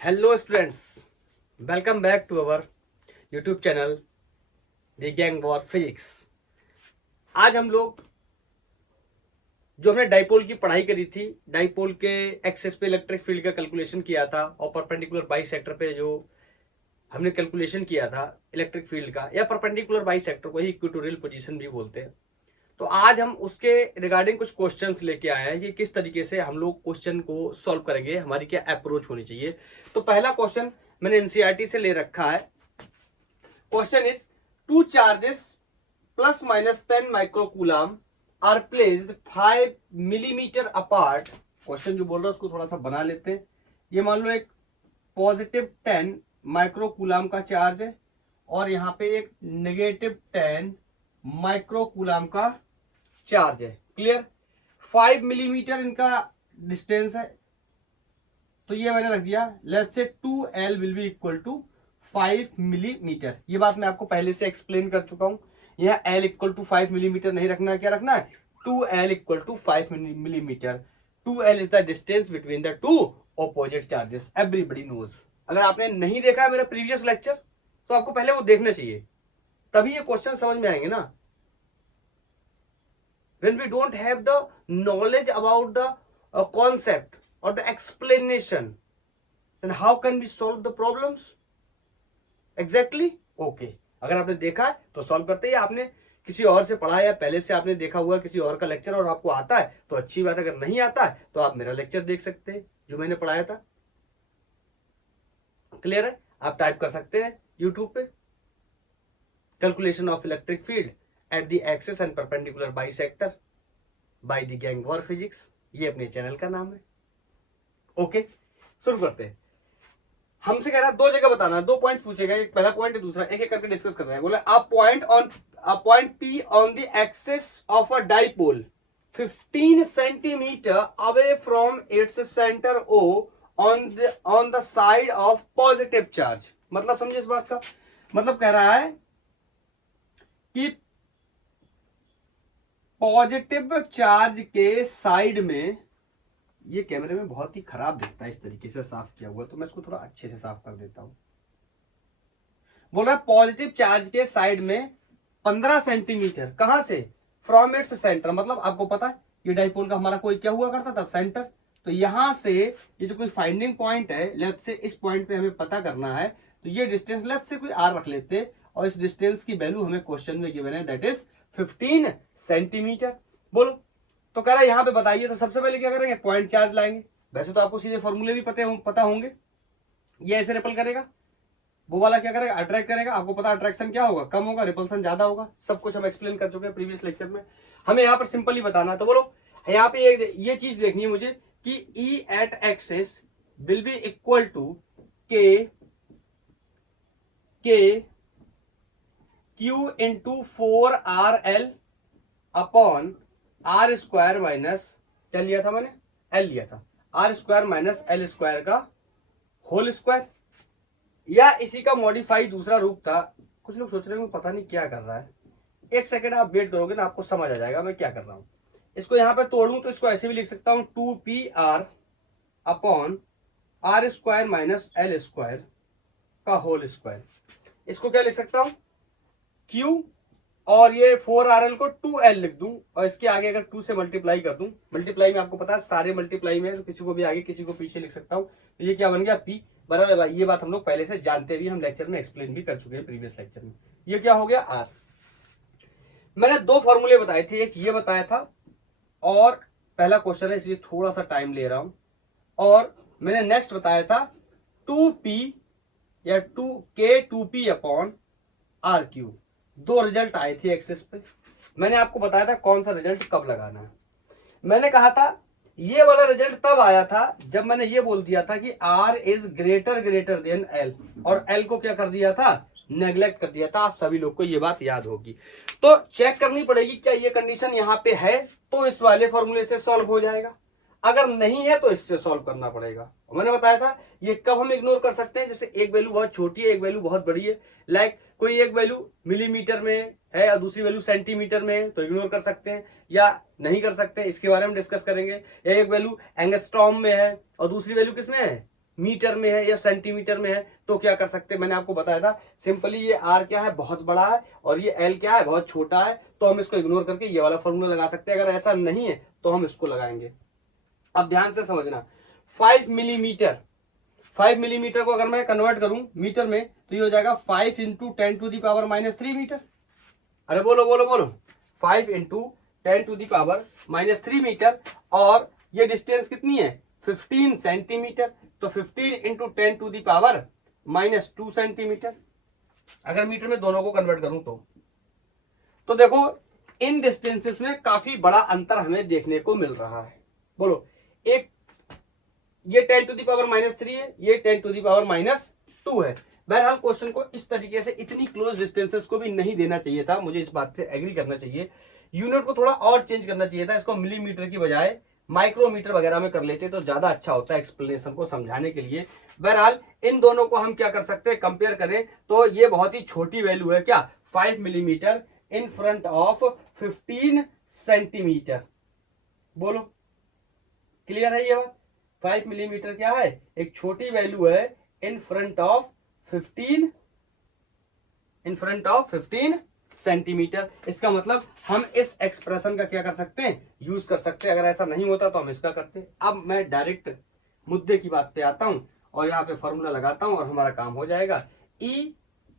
Hello students, welcome back to our YouTube channel the gang war physics. आज हम लोग जो हमने डाइपोल की पढ़ाई करी थी, डाइपोल के एक्सेस पे इलेक्ट्रिक फील्ड का कैलकुलेशन किया था और परपेंडिकुलर बाइसेक्टर पे जो हमने कैलकुलेशन किया था इलेक्ट्रिक फील्ड का, या परपेंडिकुलर बाइसेक्टर को ही इक्वेटोरियल पोजीशन भी बोलते हैं। तो आज हम उसके रिगार्डिंग कुछ क्वेश्चंस लेके आए हैं कि किस तरीके से हम लोग क्वेश्चन को सॉल्व करेंगे, हमारी क्या अप्रोच होनी चाहिए। तो पहला क्वेश्चन मैंने एनसीईआरटी से ले रखा है। Question is two charges plus minus 10 microcoulomb are placed 5 millimetre apart. Question जो बोल रहा है उसको थोड़ा सा बना लेते हैं। ये मान लो एक पॉजिटिव 10 माइक्रोकूलम का चार्ज है और यहाँ पे एक नेगेटिव 10 माइक्रोकूलम का चार्ज है। क्लियर? 5 मिलीमीटर इनका डिस्टेंस है, तो ये मैंने रख दिया। Let's say 2L will be equal to 5 millimetre. ये बात मैं आपको पहले से एक्सप्लेन कर चुका हूं। यह L इक्वल टू 5 मिलीमीटर नहीं रखना है, क्या रखना है? 2L equal to 5 millimetre. 2L is the distance between the two opposite charges. Everybody knows. अगर आपने नहीं देखा है मेरा प्रीवियस लेक्चर तो आपको पहले वो देखना चाहिए, तभी ये क्वेश्चन समझ में आएंगे ना। When we don't have the knowledge about the concept or the explanation, then how can we solve the problems? Exactly? Okay. अगर आपने देखा है तो सॉल्व करते हैं, आपने किसी और से पढ़ा या पहले से आपने देखा हुआ किसी और का लेक्चर और आपको आता है तो अच्छी बात। अगर नहीं आता है तो आप मेरा लेक्चर देख सकते हैं जो मैंने पढ़ाया था। क्लियर है? आप टाइप कर सकते हैं यूट्यूब पे calculation of electric field at the axis and perpendicular bisector by the gang war physics. ये अपने चैनल का नाम है। ओके, शुरू करते हैं। हमसे कह रहा है दो जगह बताना है, दो पॉइंट्स पूछेगा, एक पहला पॉइंट है दूसरा, एक एक करके डिस्कस कर रहे हैं। बोला a point P on the axis of a dipole 15 centimetre away from its centre O on the side of positive charge. मतलब समझे इस बात का? मतलब कह रहा है कि पॉजिटिव चार्ज के साइड में, ये कैमरे में बहुत ही खराब दिखता है इस तरीके से साफ किया हुआ, तो मैं इसको थोड़ा अच्छे से साफ कर देता हूं। बोल रहा है पॉजिटिव चार्ज के साइड में 15 सेंटीमीटर, कहां से? From its centre. मतलब आपको पता है ये डाइपोल का हमारा कोई क्या हुआ करता था? सेंटर। तो यहां से ये जो कोई फाइंडिंग पॉइंट है, लेट्स से इस पॉइंट पे हमें पता करना है, तो ये डिस्टेंस लेट्स से कोई r रख लेते और इस डिस्टेंस की वैल्यू हमें क्वेश्चन में गिवन है, दैट इज 15 सेंटीमीटर। बोलो, तो कह रहा है यहां पे बताइए। तो सबसे पहले क्या करेंगे? पॉइंट चार्ज लाएंगे। वैसे तो आपको सीधे फॉर्मूले भी पता होंगे। ये ऐसे रिपल करेगा, वो वाला क्या करेगा? अट्रैक्ट करेगा। आपको पता अट्रैक्शन क्या होगा? कम होगा, रिपल्सन ज्यादा होगा। सब कुछ हम एक्सप्लेन कर चुके हैं प्रीवियस लेक्चर में। हमें यहाँ पर सिंपली बताना है। तो बोलो, यहाँ पे ये चीज देखनी है मुझे कि E at axis will be equal to K Q into 4RL upon R square minus, क्या लिया था मैंने? L लिया था। R square minus L square का होल स्क्वायर, या इसी का मॉडिफाई दूसरा रूप था। कुछ लोग सोच रहे होंगे पता नहीं क्या कर रहा है। एक सेकेंड आप वेट करोगे ना, आपको समझ आ जाएगा मैं क्या कर रहा हूं। इसको यहां पे तोड़ूं तो इसको ऐसे भी लिख सकता हूं 2PR upon R square minus L square का होल स्क्वायर। इसको क्या लिख सकता हूं? Q, और ये 4RL को 2L लिख दूं और इसके आगे अगर 2 से मल्टीप्लाई कर दूं, मल्टीप्लाई में आपको पता है सारे मल्टीप्लाई में, तो किसी को भी आगे किसी को पीछे लिख सकता हूं। तो ये क्या बन गया? P बराबर भाई। ये बात हम लोग पहले से जानते भी, हम लेक्चर में एक्सप्लेन भी कर चुके हैं प्रीवियस लेक्चर में। ये क्या हो गया? R। मैंने दो फॉर्मूले बताए थे, एक ये बताया था और पहला क्वेश्चन है इसलिए थोड़ा सा टाइम ले रहा हूं, और मैंने नेक्स्ट बताया था 2P या 2K2P अपॉन RQ। दो रिजल्ट आए थे एक्सेस पे। मैंने आपको बताया था कौन सा रिजल्ट कब लगाना है। मैंने कहा था ये वाला रिजल्ट तब आया था जब मैंने ये बोल दिया था कि R is greater then L, और L को क्या कर दिया था? नेग्लेक्ट कर दिया था। आप सभी लोग को ये बात याद होगी। तो चेक करनी पड़ेगी क्या ये कंडीशन यहाँ पे है, तो इस वाले फॉर्मूले से सॉल्व हो जाएगा। अगर नहीं है तो इससे सॉल्व करना पड़ेगा। मैंने बताया था ये कब हम इग्नोर कर सकते हैं, जैसे एक वैल्यू बहुत छोटी है, एक वैल्यू बहुत बड़ी है। लाइक कोई एक वैल्यू मिलीमीटर में है और दूसरी वैल्यू सेंटीमीटर में है, तो इग्नोर कर सकते हैं या नहीं कर सकते, इसके बारे में डिस्कस करेंगे। या एक वैल्यू एंगस्ट्रॉम में है और दूसरी वैल्यू किस में है? मीटर में है या सेंटीमीटर में है तो क्या कर सकते हैं, मैंने आपको बताया था सिंपली ये आर क्या है बहुत बड़ा है और ये एल क्या है बहुत छोटा है, तो हम इसको इग्नोर करके ये वाला फॉर्मूला लगा सकते हैं। अगर ऐसा नहीं है तो हम इसको लगाएंगे। अब ध्यान से समझना, 5 मिलीमीटर, 5 मिलीमीटर को अगर मैं कन्वर्ट करूं मीटर में तो ये हो जाएगा 5 इंटू 10⁻³ मीटर। अरे बोलो बोलो बोलो, 5 इंटू 10⁻³ मीटर। और ये डिस्टेंस कितनी है 15 सेंटीमीटर, तो 15 इंटू 10⁻² सेंटीमीटर। अगर मीटर में दोनों को कन्वर्ट करूं तो देखो इन डिस्टेंसेस में काफी बड़ा अंतर हमें देखने को मिल रहा है। बोलो, एक ये 10⁻³ है, ये 10⁻² है। बहरहाल क्वेश्चन को इस तरीके से इतनी क्लोज डिस्टेंसेस को भी नहीं देना चाहिए था, मुझे इस बात से एग्री करना चाहिए। यूनिट को थोड़ा और चेंज करना चाहिए था, इसको मिलीमीटर की बजाय माइक्रोमीटर वगैरह में कर लेते तो ज्यादा अच्छा होता है एक्सप्लेनेशन को समझाने के लिए। बहरहाल इन दोनों को हम क्या कर सकते हैं, कंपेयर करें तो ये बहुत ही छोटी वैल्यू है, क्या 5 millimetre in front of 15 centimetre. बोलो क्लियर है ये बात? 5 मिलीमीटर क्या है, एक छोटी वैल्यू है इन फ्रंट ऑफ 15 सेंटीमीटर। इसका मतलब हम इस एक्सप्रेशन का क्या कर सकते हैं, यूज कर सकते हैं। अगर ऐसा नहीं होता तो हम इसका करते। अब मैं डायरेक्ट मुद्दे की बात पे आता हूं और यहाँ पे फॉर्मूला लगाता हूं और हमारा काम हो जाएगा। E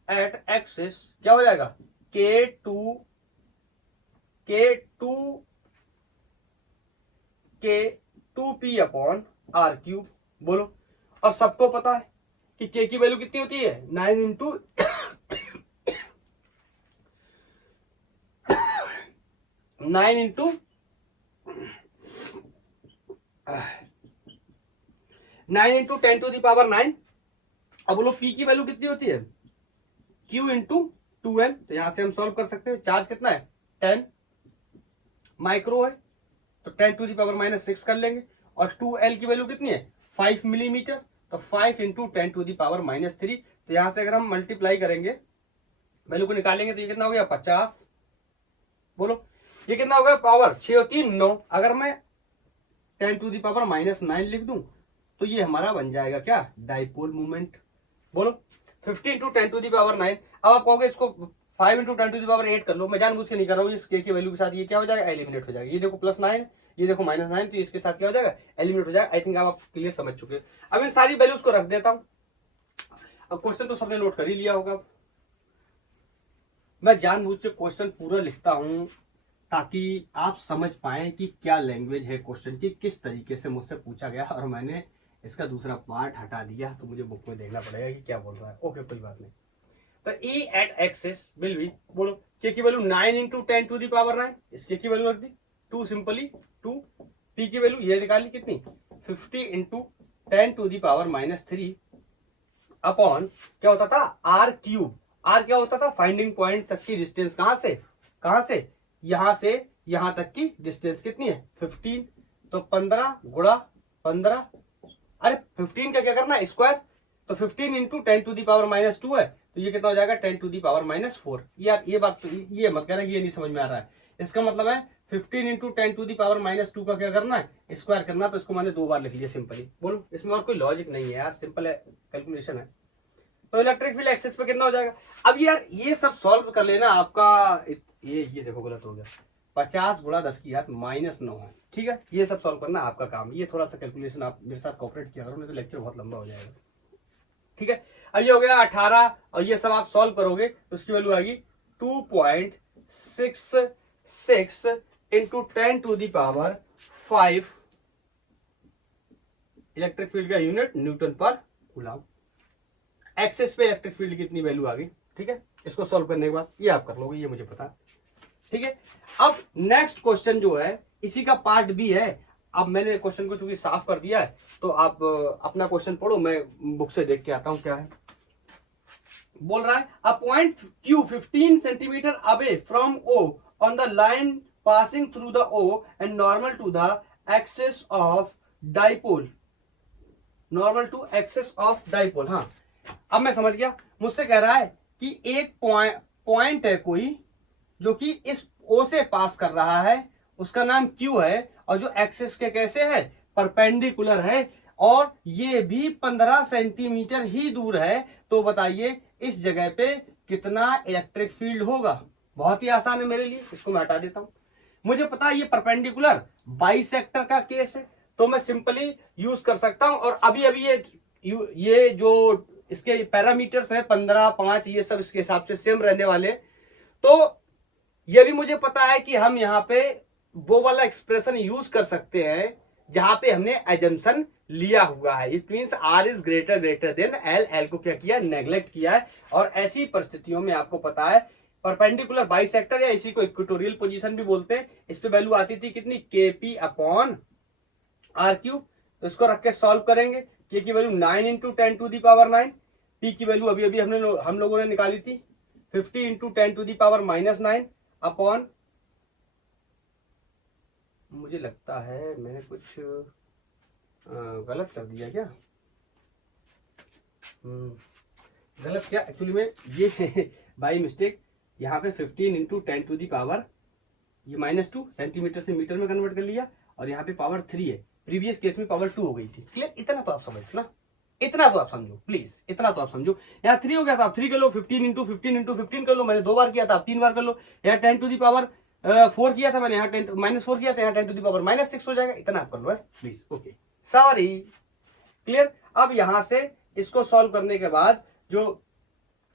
एट एक्सिस क्या हो जाएगा, K2P अपॉन R3। बोलो, और सबको पता है कि K की वैल्यू कितनी होती है 9 इंटू 10⁻⁹। अब बोलो P की वैल्यू कितनी होती है Q इंटू 2L। तो यहां से हम सॉल्व कर सकते हैं। चार्ज कितना है 10 माइक्रो है तो 10⁻⁻6 कर लेंगे। और 2L की वैल्यू कितनी है 5 मिलीमीटर, तो 5 इंटू 10⁻⁻3। तो यहां से अगर हम मल्टीप्लाई करेंगे वैल्यू को निकालेंगे तो ये कितना हो गया 50। बोलो ये कितना हो गया, पावर 6 और 3 9। अगर मैं 10⁻⁻9 लिख दूं तो ये हमारा बन जाएगा क्या, डाइपोल मोमेंट। बोलो 50 इंटू 10⁻9। अब आप कहोगे इसको 5 इंटू 10⁻8 कर लो, मैं जानबूझ के नहीं कर रहा हूँ। इस K की वैल्यू के साथ ये क्या हो जाएगा, एलिमिनेट हो जाएगा। ये देखो +9, ये देखो -9, तो इसके साथ क्या हो जाएगा, एलिमिनेट हो जाएगा। आई थिंक आप क्लियर समझ चुके हैं। अब इन सारी वैल्यूज को रख देता हूं। अब क्वेश्चन तो सबने नोट कर ही लिया होगा। मैं जानबूझ के क्वेश्चन पूरा लिखता हूं ताकि आप समझ पाए कि क्या लैंग्वेज है क्वेश्चन की, किस तरीके से मुझसे पूछा गया। और मैंने इसका दूसरा पार्ट हटा दिया तो मुझे बुक में देखना पड़ेगा कि क्या बोल रहा है। ओके कोई बात नहीं। तो E at axis will be, बोलो K की वैल्यू 9 इंटू 10⁻9, इस K की वैल्यू रख दी 2, सिंपली 2। P की वैल्यू ये निकाली कितनी 50 इंटू 10⁻⁻3 अपॉन क्या होता था R3। R क्या होता था, फाइंडिंग पॉइंट तक की डिस्टेंस। कहां से यहां से यहां तक की डिस्टेंस कितनी है 15, तो 15 गुणा 15। अरे 15 का क्या करना है स्क्वायर, तो 15 इंटू 10⁻⁻2 है, तो ये कितना हो जाएगा 10⁻⁴। यार ये बात तो ये मत कहना कि ये नहीं समझ में आ रहा है। इसका मतलब है 15 इंटू 10⁻⁻2 का क्या करना है, स्क्वायर करना। तो इसको मैंने 2 बार लिख लिया सिंपली। बोलो इसमें और कोई लॉजिक नहीं है यार, सिंपल है, कैलकुलेशन है। तो इलेक्ट्रिक फील्ड एक्सिस पे कितना हो जाएगा। अब यार ये सब सॉल्व कर लेना आपका, ये देखो गलत हो गया, 50 गुणा 10 की घात -9 है। ठीक है, ये सब सॉल्व करना आपका काम। ये थोड़ा सा कैलकुलेशन आप मेरे साथ कोऑपरेट किया करो, नहीं तो लेक्चर बहुत लंबा हो जाएगा। ठीक है, अब ये हो गया 18 और ये सब आप सॉल्व करोगे तो उसकी वैल्यू आएगी 2.66 इंटू 10⁵ इलेक्ट्रिक फील्ड का unit Newton per coulomb. Axis पे इलेक्ट्रिक फील्ड की इतनी वैल्यू आ गई। ठीक है, इसको सॉल्व करने के बाद ये आप कर लोगे, ये मुझे पता है। ठीक है, अब नेक्स्ट क्वेश्चन जो है इसी का पार्ट भी है। अब मैंने क्वेश्चन को चूंकि साफ कर दिया है तो आप अपना क्वेश्चन पढ़ो, मैं बुक से देख के आता हूं क्या है। बोल रहा है a point Q 15 centimetre away from O on the line passing through the O and normal to the axis of dipole, normal to axis of dipole. हाँ अब मैं समझ गया, मुझसे कह रहा है कि एक पॉइंट है कोई जो कि इस O से पास कर रहा है, उसका नाम Q है, और जो एक्सिस के कैसे है परपेंडिकुलर है, और ये भी 15 सेंटीमीटर ही दूर है, तो बताइए इस जगह पे कितना इलेक्ट्रिक फील्ड होगा। बहुत ही आसान है मेरे लिए, इसको मैं हटा देता हूं। मुझे पता है ये परपेंडिकुलर बाइसेक्टर का केस है, तो मैं सिंपली यूज कर सकता हूं। और अभी अभी ये जो इसके पैरामीटर्स है 15, 5, ये सब इसके हिसाब से सेम रहने वाले। तो ये भी मुझे पता है कि हम यहाँ पे वो वाला एक्सप्रेशन यूज कर सकते हैं जहां पे हमने एजम्पशन लिया हुआ है। It means R is greater than L, L को क्या किया, नेग्लेक्ट किया है। और ऐसी परिस्थितियों में आपको पता है परपेंडिकुलर बाइसेक्टर या इसी को इक्वेटोरियल पोजीशन भी बोलते हैं, इस पे वैल्यू आती थी कितनी, KP अपॉन R क्यूब। तो इसको रख के सॉल्व करेंगे। K की value 9 into 10 to the power 9, P की वैल्यू अभी अभी हम लोगों ने निकाली थी 50 into 10 to the power -9 upon, मुझे लगता है मैंने कुछ गलत कर दिया क्या, गलत क्या एक्चुअली में ये बाई मिस्टेक यहाँ पे 15 इंटू 10 टू दी पावर ये -2 सेंटीमीटर से मीटर में कन्वर्ट कर लिया, और यहाँ पे पावर 3 है, प्रीवियस केस में पावर 2 हो गई थी। क्लियर, इतना तो आप समझना, इतना तो आप समझो प्लीज, इतना तो आप समझो। यहाँ 3 हो गया था, आप 3 कर लो, 15 इंटू 15 कर लो, मैंने 2 बार किया था, आप 3 बार कर लो। यहाँ 10 टू दी पावर 4 किया था मैंने, यहाँ 10 -4 किया था, यहाँ 10 टू दी पावर -6 हो जाएगा। इतना आप कर लो प्लीज, ओके सॉरी। क्लियर, अब यहां से इसको सॉल्व करने के बाद जो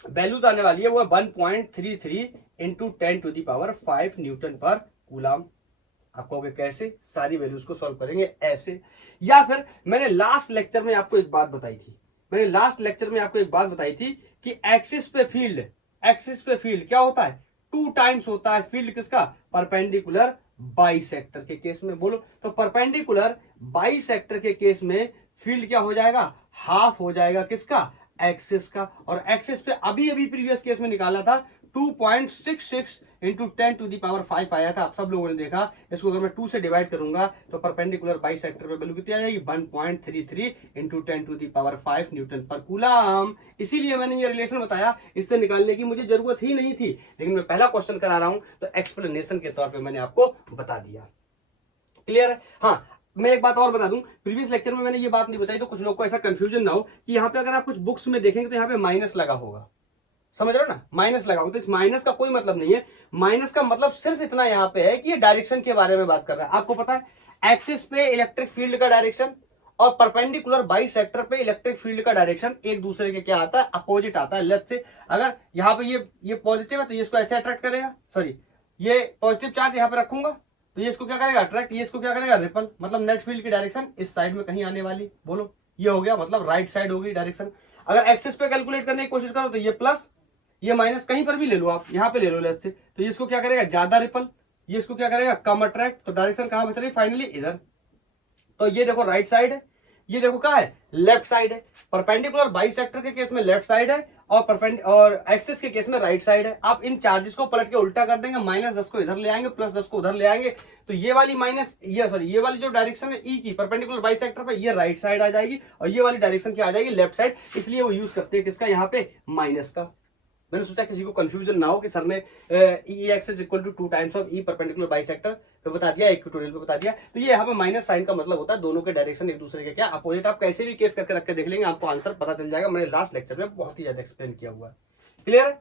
वैल्यूज आने वाली है वो 1.33 into 10 to the power 5 newton per coulomb. आप कहोगे कैसे, सारी वैल्यूज को सॉल्व करेंगे ऐसे, या फिर मैंने लास्ट लेक्चर में आपको एक बात बताई थी, कि एक्सिस पे फील्ड क्या होता है, 2 टाइम्स होता है फील्ड किसका, परपेंडिकुलर बाइसेक्टर के केस में। बोलो, तो परपेंडिकुलर बाइसेक्टर के केस में फील्ड क्या हो जाएगा, हाफ हो जाएगा किसका, एक्सिस का। और एक्सिस पे अभी अभी प्रीवियस केस में निकाला था 2.66 इंटू 10 टू दी पावर 5 आया था, आप सब लोगों ने देखा। इसको अगर मैं 2 से डिवाइड करूंगा तो परपेंडिकुलर बाइसेक्टर पे वैल्यू कितनी आ जाएगी, 1.33 into 10 to the power 5 newton per coulomb. इसीलिए मैंने ये रिलेशन बताया, इससे निकालने की मुझे जरूरत ही नहीं थी, लेकिन मैं पहला क्वेश्चन करा रहा हूं तो एक्सप्लेनेशन के तौर पर मैंने आपको बता दिया। क्लियर है। हाँ, मैं एक बात और बता दूं, प्रीवियस लेक्चर में मैंने ये बात नहीं बताई तो कुछ लोग को ऐसा कंफ्यूजन ना हो कि यहाँ पे अगर आप कुछ बुक्स में देखेंगे तो यहाँ पे माइनस लगा होगा, समझ रहे हो ना, माइनस लगा होगा। तो इस माइनस का कोई मतलब नहीं है, माइनस का मतलब सिर्फ इतना यहाँ पे है कि ये डायरेक्शन के बारे में बात कर रहा है। आपको पता है एक्सिस पे इलेक्ट्रिक फील्ड का डायरेक्शन और परपेंडिकुलर बाइसेक्टर पे इलेक्ट्रिक फील्ड का डायरेक्शन एक दूसरे के क्या आता है, अपोजिट आता है। लेफ्ट से अगर यहाँ पे ये पॉजिटिव है तो ये इसको ऐसे अट्रैक्ट करेगा, सॉरी ये पॉजिटिव चार्ज यहाँ पे रखूंगा तो ये इसको क्या करेगा, अट्रैक्ट, ये इसको क्या करेगा, रिपल। मतलब नेट फील्ड की डायरेक्शन इस साइड में कहीं आने वाली। बोलो, ये हो गया, मतलब राइट साइड होगी डायरेक्शन। अगर एक्सिस पे कैलकुलेट करने की कोशिश करो तो ये प्लस, ये माइनस, कहीं पर भी ले लो आप, यहाँ पे ले लो लेफ्ट से, तो ये इसको क्या करेगा, ज्यादा रिपल, ये इसको क्या करेगा, कम अट्रैक्ट। तो डायरेक्शन कहां बच रही, फाइनली इधर। तो ये देखो राइट साइड है, ये देखो क्या है, लेफ्ट साइड है। परपेंडिकुलर बाइसेक्टर के केस में लेफ्ट साइड है और एक्सिस के केस में राइट साइड है। आप इन चार्जेस को पलट के उल्टा कर देंगे, -10 को इधर ले आएंगे, +10 को उधर ले आएंगे, तो ये वाली ये वाली जो डायरेक्शन है ई की परपेंडिकुलर बाइसेक्टर पे, ये राइट साइड आ जाएगी और ये वाली डायरेक्शन क्या आ जाएगी, लेफ्ट साइड। इसलिए वो यूज करते हैं किसका, यहाँ पे माइनस का। मैंने सोचा किसी को कंफ्यूजन ना हो कि सर ने E axis equal to 2 times of E perpendicular bisector पे बता दिया, इक्वेटोरियल पे बता दिया। तो ये यहाँ पे माइनस साइन का मतलब होता है दोनों के डायरेक्शन एक दूसरे के क्या अपोजिट। आप कैसे भी केस करके रख के देख लेंगे, आपको आंसर पता चल जाएगा। मैंने लास्ट लेक्चर में बहुत ही ज्यादा एक्सप्लेन किया हुआ है। क्लियर है,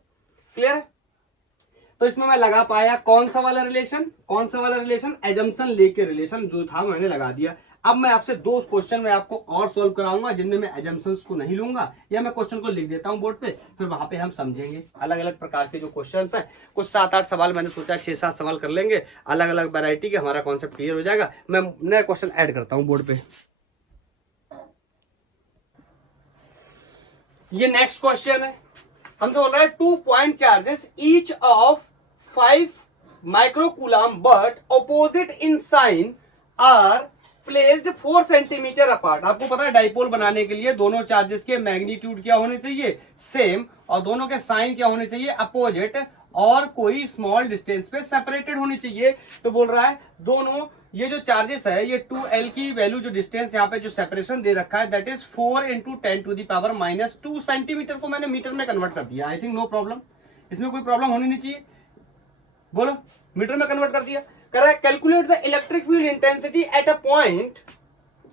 क्लियर है। तो इसमें मैं लगा पाया कौन सा वाला रिलेशन, एजम्पशन लेके रिलेशन जो था मैंने लगा दिया। अब मैं आपसे 2 क्वेश्चन में आपको और सॉल्व कराऊंगा जिनमें मैं एजम्पशंस को नहीं लूंगा, या मैं क्वेश्चन को लिख देता हूं बोर्ड पे, फिर वहां पे हम समझेंगे अलग अलग प्रकार के जो क्वेश्चंस हैं। कुछ 7-8 सवाल मैंने सोचा 6-7 सवाल कर लेंगे, अलग अलग वैरायटी के, हमारा कॉन्सेप्ट क्लियर हो जाएगा। मैं नया क्वेश्चन ऐड करता हूं बोर्ड पे। ये नेक्स्ट क्वेश्चन है, हमसे बोल रहा है 2 point charges each of 5 microcoulomb but opposite in sign are placed 4 centimetre apart. आपको पता है डाइपोल बनाने के लिए दोनों चार्जेस के मैग्नीट्यूड क्या होने चाहिए, सेम, और दोनों के साइन क्या होने चाहिए, अपोजिट, और कोई स्मॉल डिस्टेंस पे सेपरेटेड होनी चाहिए। तो बोल रहा है दोनों ये जो चार्जेस है, ये 2L की वैल्यू जो डिस्टेंस यहाँ पे जो सेपरेशन दे रखा है that is 4 into 10 to the power -2 centimetre को मैंने मीटर में कन्वर्ट कर दिया। आई थिंक नो प्रॉब्लम, इसमें कोई प्रॉब्लम होनी नहीं चाहिए। बोलो, मीटर में कन्वर्ट कर दिया। कह रहा है calculate the electric field intensity at a point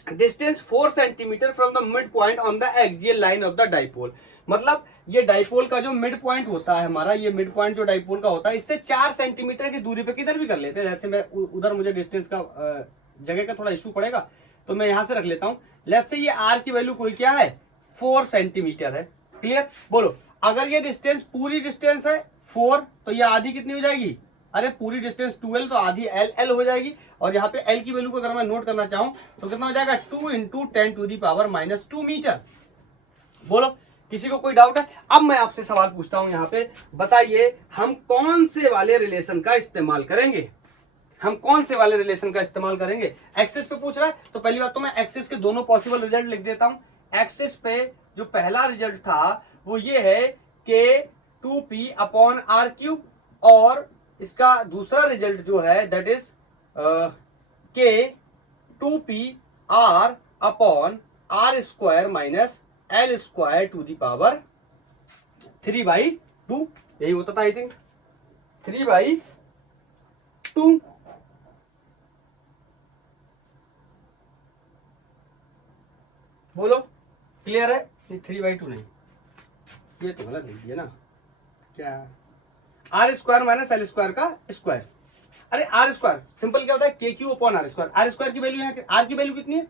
distance 4 centimetre from the mid point on the axial line of the dipole. मतलब ये डाइपोल का जो मिड पॉइंट होता है हमारा, ये मिड पॉइंट जो डाइपोल का होता है इससे 4 सेंटीमीटर की दूरी पे किधर भी कर लेते हैं। जैसे मैं उधर मुझे डिस्टेंस का जगह का थोड़ा इशू पड़ेगा तो मैं यहां से रख लेता हूं। लेट्स से ये आर की वैल्यू कोई क्या है 4 सेंटीमीटर है। क्लियर? बोलो अगर ये डिस्टेंस पूरी डिस्टेंस है 4 तो ये आधी कितनी हो जाएगी? अरे पूरी डिस्टेंस 12 तो आधी एल हो जाएगी। और यहाँ पे एल की वैल्यू को अगर मैं नोट करना चाहूं तो कितना हो जाएगा 2 इंटू 10⁻⁻2 मीटर। बोलो किसी को कोई डाउट है? अब मैं आपसे सवाल पूछता हूं यहाँ पे, बताइए हम कौन से वाले रिलेशन का इस्तेमाल करेंगे? हम कौन से वाले रिलेशन का इस्तेमाल करेंगे? एक्सिस पे पूछ रहा है तो पहली बात तो मैं एक्सिस के दोनों पॉसिबल रिजल्ट लिख देता हूं। एक्सिस पे जो पहला रिजल्ट था वो ये है के 2p/r³ और इसका दूसरा रिजल्ट जो है दैट इज के 2pr/r² L² ⁻³ 3/2। यही होता था आई थिंक 3/2। बोलो क्लियर है? 3/2 नहीं, ये तो गलत लिख दिया ना। क्या R² - L² का स्क्वायर। अरे R² सिंपल क्या होता है KQ/R²। R² की वैल्यू यहाँ R की वैल्यू कितनी है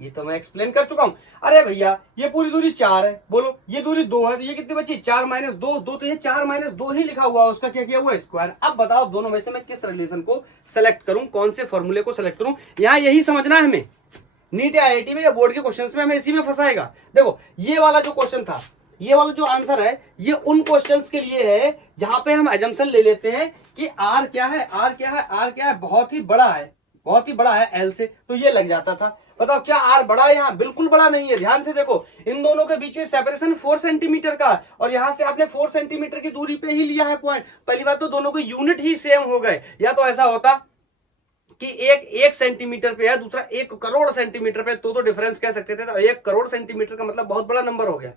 ये तो मैं एक्सप्लेन कर चुका हूं। अरे भैया ये पूरी दूरी 4 है, बोलो ये दूरी 2 है तो ये कितनी बची 4 - 2 2 तो ये 4 - 2 ही लिखा हुआ है, उसका क्या किया हुआ है स्क्वायर। अब बताओ दोनों में से मैं किस रिलेशन को सेलेक्ट करूं, कौन से फॉर्मूले को सेलेक्ट करूं? यहाँ यही समझना है हमें। नीट या IIT में या बोर्ड के क्वेश्चंस में हमें इसी में फंसाएगा। देखो ये वाला जो क्वेश्चन था, ये वाला जो आंसर है ये उन क्वेश्चंस के लिए है जहां पे हम एजम्पशन ले लेते हैं कि R क्या है, R क्या है, R क्या है, बहुत ही बड़ा है, बहुत ही बड़ा है L से, तो ये लग जाता था। बताओ क्या R बड़ा है? यहाँ बिल्कुल बड़ा नहीं है। ध्यान से देखो इन दोनों के बीच में सेपरेशन 4 सेंटीमीटर का और यहां से आपने 4 सेंटीमीटर की दूरी पे ही लिया है पॉइंट। पहली बात तो दोनों के यूनिट ही सेम हो गए। या तो ऐसा होता कि एक सेंटीमीटर पे है, दूसरा 1 करोड़ सेंटीमीटर पे, तो डिफरेंस कह सकते थे। तो 1 करोड़ सेंटीमीटर का मतलब बहुत बड़ा नंबर हो गया।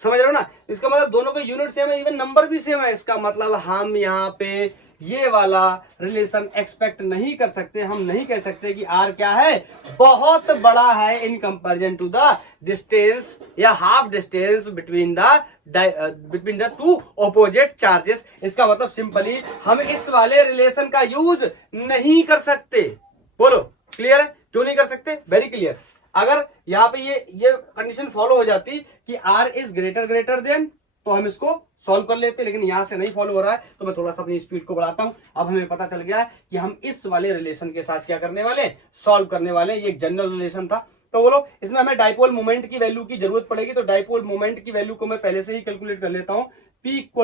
समझ रहे हो ना? इसका मतलब दोनों के यूनिट सेम है, इवन नंबर भी सेम है। इसका मतलब हम यहाँ पे ये वाला रिलेशन एक्सपेक्ट नहीं कर सकते। हम नहीं कह सकते कि R क्या है बहुत बड़ा है in comparison to the distance या half distance between the two opposite charges. इसका मतलब सिंपली हम इस वाले रिलेशन का यूज नहीं कर सकते। बोलो क्लियर है? क्यों नहीं कर सकते? Very clear. अगर यहाँ पे ये कंडीशन फॉलो हो जाती कि R इज ग्रेटर देन तो हम इसको सॉल्व कर लेते, लेकिन यहां से नहीं फॉलो हो रहा है तो मैं थोड़ा सा अपनी स्पीड को बढ़ाता हूं। अब हमें पता चल गया है कि हम इस वाले रिलेशन के साथ क्या करने वाले, सॉल्व करने वाले। ये एक जनरल रिलेशन था। तो बोलो इसमें हमें डाइपोल मोमेंट की वैल्यू की जरूरत पड़ेगी, तो डाइपोल मोमेंट की वैल्यू को मैं पहले से ही कैलकुलेट कर लेता हूं। P =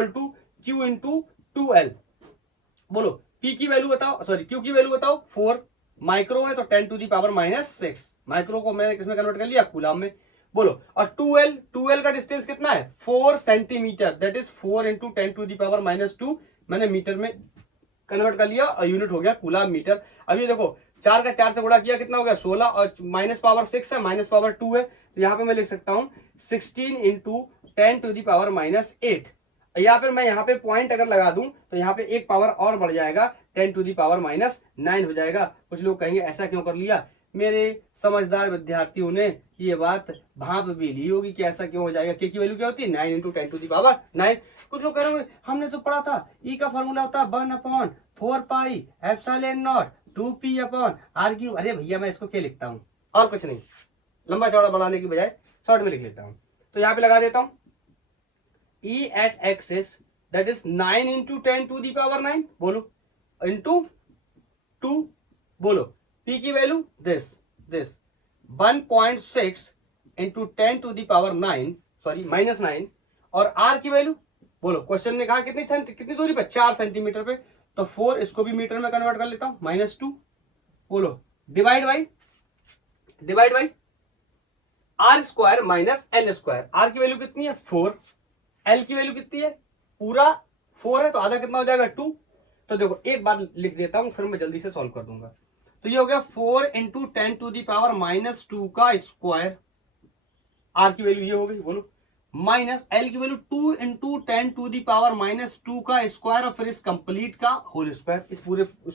Q × 2L। बोलो P की वैल्यू बताओ, सॉरी Q की वैल्यू बताओ। 4 माइक्रो है तो 10⁻⁻6 माइक्रो को मैंने किसमें कन्वर्ट कर लिया? कूलम में। बोलो और 2L का डिस्टेंस कितना है 4 सेंटीमीटर, दैट इज 4 × 10⁻⁻2 मैंने मीटर में कन्वर्ट कर लिया और यूनिट हो गया कूलम मीटर। अभी देखो 4 का 4 से गुणा किया कितना हो गया 16 और -6 है -2 है तो यहाँ पे मैं लिख सकता हूँ 16 × 10⁻⁻8। या फिर मैं यहाँ पे पॉइंट अगर लगा दूं तो यहाँ पे एक पावर और बढ़ जाएगा 10⁻⁹ हो जाएगा। कुछ लोग कहेंगे ऐसा क्यों कर लिया? मेरे समझदार विद्यार्थियों ने ये बात भाप भी ली होगी कि ऐसा क्यों हो जाएगा। के की वैल्यू क्या होती है 9 × 10⁻9। कुछ लोग कह रहे होंगे हमने तो पढ़ा था ई का फॉर्मूला होता है 1/4πε0 2p/r³। अरे भैया मैं इसको क्या लिखता हूँ और कुछ नहीं, लंबा चौड़ा बढ़ाने की बजाय शॉर्ट में लिख लेता हूँ। तो यहाँ पे लगा देता हूँ E at x is that is 9 × 10⁻9 बोलो इंटू 2 बोलो P की वैल्यू दिस 1.6 × 10⁻9 सॉरी -9 और R की वैल्यू बोलो क्वेश्चन ने कहा कितनी दूरी पे 4 सेंटीमीटर पे, तो 4 इसको भी मीटर में कन्वर्ट कर लेता हूं -2 बोलो divide by R² - L²। R की वैल्यू कितनी है 4, L की वैल्यू कितनी है पूरा 4 है तो आधा कितना हो जाएगा 2। तो देखो एक बार लिख देता हूं फिर मैं जल्दी से सॉल्व कर दूंगा। तो ये हो गया 4 × 10⁻⁻2 का स्क्वायर। R की वैल्यू ये हो गई बोलो माइनस L की वैल्यू 2 × 10⁻⁻2 का स्क्वायर और फिर इस कंप्लीट का होल स्क्वायर। इस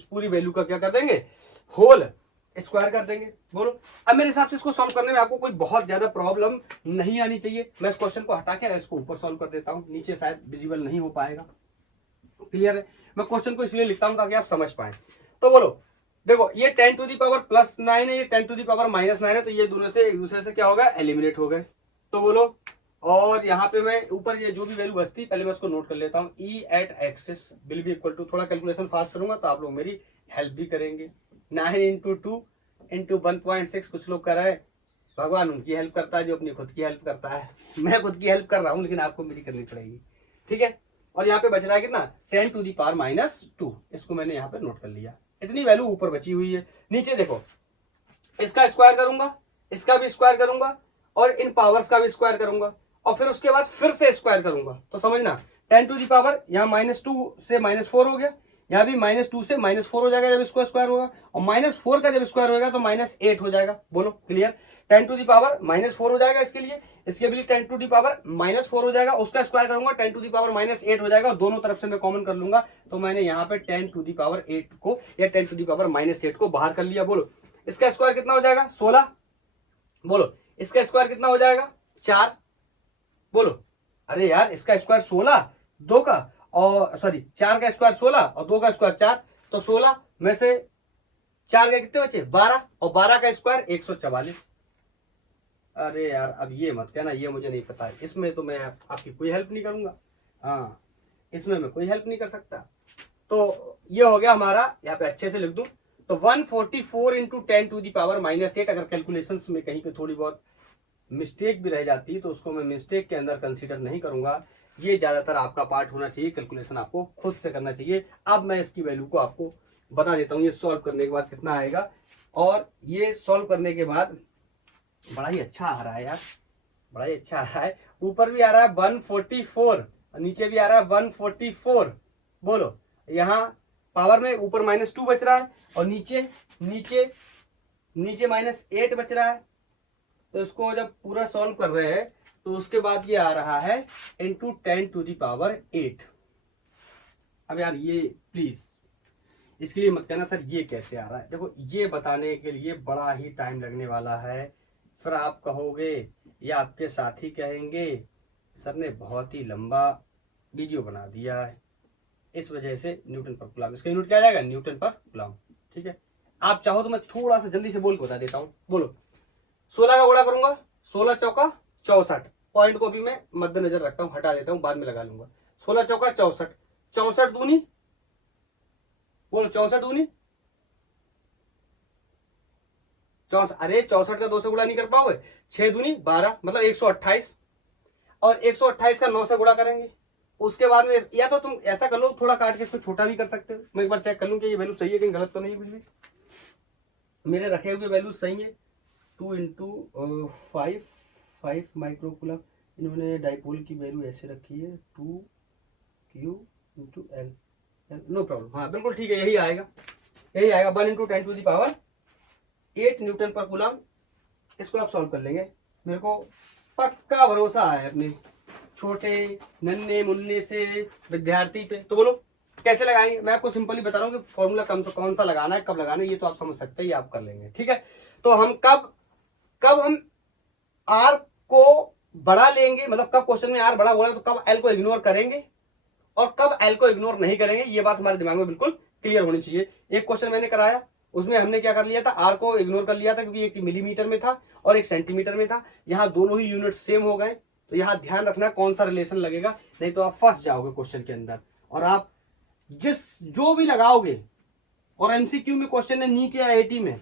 पूरी वैल्यू का क्या कर देंगे होल। स्क्वायर कर देंगे। बोलो, अब मेरे हिसाब से इसको सॉल्व करने में आपको कोई बहुत ज्यादा प्रॉब्लम नहीं आनी चाहिए। मैं इस क्वेश्चन को हटा के इसको ऊपर सॉल्व कर देता हूँ, नीचे शायद विजिबल नहीं हो पाएगा। क्लियर है? मैं क्वेश्चन को इसलिए लिखता हूँ ताकि आप समझ पाए। तो बोलो, देखो ये 10 टू दी पावर प्लस 9 है, ये 10 टू दी पावर माइनस 9 है, तो ये दोनों से एक दूसरे से क्या होगा, एलिमिनेट हो गए। तो बोलो, और यहाँ पे मैं ऊपर ये जो भी वैल्यू बचती, पहले मैं उसको नोट कर लेता हूँ। E at axis will be equal to, थोड़ा कैलकुलेशन फास्ट करूंगा तो आप लोग मेरी हेल्प भी करेंगे। 9 इंटू 2 इंटू 1.6, कुछ लोग कर रहे हैं भगवान उनकी हेल्प करता है जो अपनी खुद की हेल्प करता है। मैं खुद की हेल्प कर रहा हूँ लेकिन आपको मेरी करनी पड़ेगी, ठीक है। और यहाँ पे बच रहा है कितना, 10 टू दी पावर माइनस 2, इसको मैंने यहाँ पे नोट कर लिया। इतनी वैल्यू ऊपर बची हुई है। नीचे देखो, इसका स्क्वायर करूंगा, इसका भी स्क्वायर करूंगा, और इन पावर्स का भी स्क्वायर करूंगा, और फिर उसके बाद फिर से स्क्वायर करूंगा। तो समझना, 10 टू दी पावर यहाँ -2 से -4 हो गया, यहाँ भी -2 से -4 हो जाएगा जब इसको स्क्वायर होगा, और -4 का जब स्क्वायर होगा तो -8 हो जाएगा। बोलो क्लियर? 10 टू दी पावर -4 हो जाएगा इसके लिए, इसके भी 10 टू दी पावर -4 हो जाएगा, उसका स्क्वायर करूंगा 10 टू दी पावर -8 हो जाएगा, दोनों तरफ से मैं कॉमन कर लूंगा। तो मैंने यहाँ पे 10 टू दी पावर 8 को या 10 टू दी पावर -8 को बाहर कर लिया। बोलो, इसका स्क्वायर कितना हो जाएगा, 16। बोलो, इसका स्क्वायर कितना हो जाएगा, 4। बोलो, अरे यार इसका स्क्वायर 16, 2 का और सॉरी 4 का स्क्वायर 16 और 2 का स्क्वायर 4, तो 16 में से 4 के कितने बचे, 12, और 12 का स्क्वायर 144। अरे यार अब ये मत कहना ये मुझे नहीं पता है, इसमें तो मैं आपकी कोई हेल्प नहीं करूंगा। हाँ, इसमें मैं कोई हेल्प नहीं कर सकता। तो ये हो गया हमारा, यहाँ पे अच्छे से लिख दूं तो 144 इंटू 10 टू दी पावर -8। अगर कैलकुलेशन में कहीं पे थोड़ी बहुत मिस्टेक भी रह जाती तो उसको मैं मिस्टेक के अंदर कंसीडर नहीं करूंगा। ये ज्यादातर आपका पार्ट होना चाहिए, कैलकुलेशन आपको खुद से करना चाहिए। अब मैं इसकी वैल्यू को आपको बता देता हूँ, ये सॉल्व करने के बाद कितना आएगा। और ये सॉल्व करने के बाद बड़ा ही अच्छा आ रहा है यार, बड़ा ही अच्छा आ रहा है। ऊपर भी आ रहा है 144 और नीचे भी आ रहा है 144। बोलो, यहाँ पावर में ऊपर -2 बच रहा है और नीचे नीचे नीचे -8 बच रहा है। तो इसको जब पूरा सॉल्व कर रहे हैं तो उसके बाद ये आ रहा है इंटू 10 टू दी पावर 8। अब यार ये प्लीज इसके लिए मत कहना सर ये कैसे आ रहा है। देखो, ये बताने के लिए बड़ा ही टाइम लगने वाला है, फिर आप कहोगे या आपके साथी कहेंगे सर ने बहुत ही लंबा वीडियो बना दिया है। इस वजह से न्यूटन पर कूलम, इसका यूनिट क्या आ जाएगा, न्यूटन पर कूलम, ठीक है। आप चाहो तो मैं थोड़ा सा जल्दी से बोल के बता देता हूँ। बोलो, 16 का गुणा करूंगा, 16 चौका 64, पॉइंट को भी मैं मद्देनजर रखता हूँ, हटा देता हूँ, बाद में लगा लूंगा। 16 चौका 64, 64 दूनी, बोलो 64 दूनी 64, अरे 64 का 2 से गुणा नहीं कर पाओगे, 6 दूनी 12 मतलब 128, और 128 का 9 से गुणा करेंगे। उसके बाद में या तो तुम ऐसा कर लो, थोड़ा काट के इसको छोटा भी कर सकते हो। मैं एक बार चेक कर लूं कि ये वैल्यू सही है, कहीं गलत तो नहीं है कुछ भी। मेरे रखे हुए वैल्यू सही है। 2 इंटू 5 माइक्रोकूलम, इन्होंने डाइपोल की वैल्यू ऐसे रखी है 2Q into L, no problem. हाँ बिल्कुल ठीक है, यही आएगा, यही आएगा 1 into 10 to the power 8 newton per coulomb. इसको आप सॉल्व कर लेंगे, मेरे को पक्का भरोसा है अपने छोटे नन्हे मुन्ने से विद्यार्थी पे। तो बोलो कैसे लगाएंगे, मैं आपको सिंपली बता रहा हूँ कि फॉर्मूला कौन सा लगाना है, कब लगाना है, ये तो आप समझ सकते हैं, ये आप कर लेंगे, ठीक है। तो हम कब हम आर को बड़ा लेंगे, मतलब कब क्वेश्चन में आर बड़ा बोला तो कब एल को इग्नोर करेंगे और कब एल को इग्नोर नहीं करेंगे, ये बात हमारे दिमाग में बिल्कुल क्लियर होनी चाहिए। एक क्वेश्चन मैंने कराया, उसमें हमने क्या कर लिया था, आर को इग्नोर कर लिया था क्योंकि एक मिलीमीटर में था और एक सेंटीमीटर में था। यहाँ दोनों ही यूनिट सेम हो गए, तो यहाँ ध्यान रखना कौन सा रिलेशन लगेगा, नहीं तो आप फंस जाओगे क्वेश्चन के अंदर। और आप जो भी लगाओगे और एमसीक्यू में क्वेश्चन है नीट या आईआईटी में,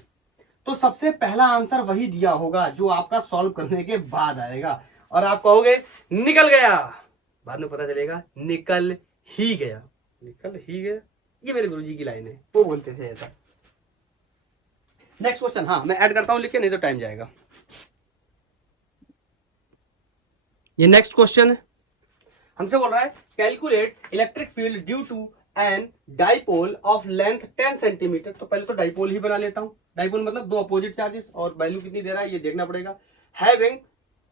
तो सबसे पहला आंसर वही दिया होगा जो आपका सॉल्व करने के बाद आएगा, और आप कहोगे निकल गया, बाद में पता चलेगा निकल ही गया, निकल ही गया। ये मेरे गुरुजी की लाइन है, वो बोलते थे ऐसा। नेक्स्ट क्वेश्चन, हाँ मैं ऐड करता हूं लिख के, नहीं तो टाइम जाएगा। ये नेक्स्ट क्वेश्चन है, हमसे बोल रहा है calculate electric field due to an dipole of length 10 centimetre. तो पहले तो डाइपोल ही बना लेता हूं। डाइपोल मतलब दो अपोजिट चार्जेस, और वैल्यू कितनी दे रहा है ये देखना पड़ेगा। Having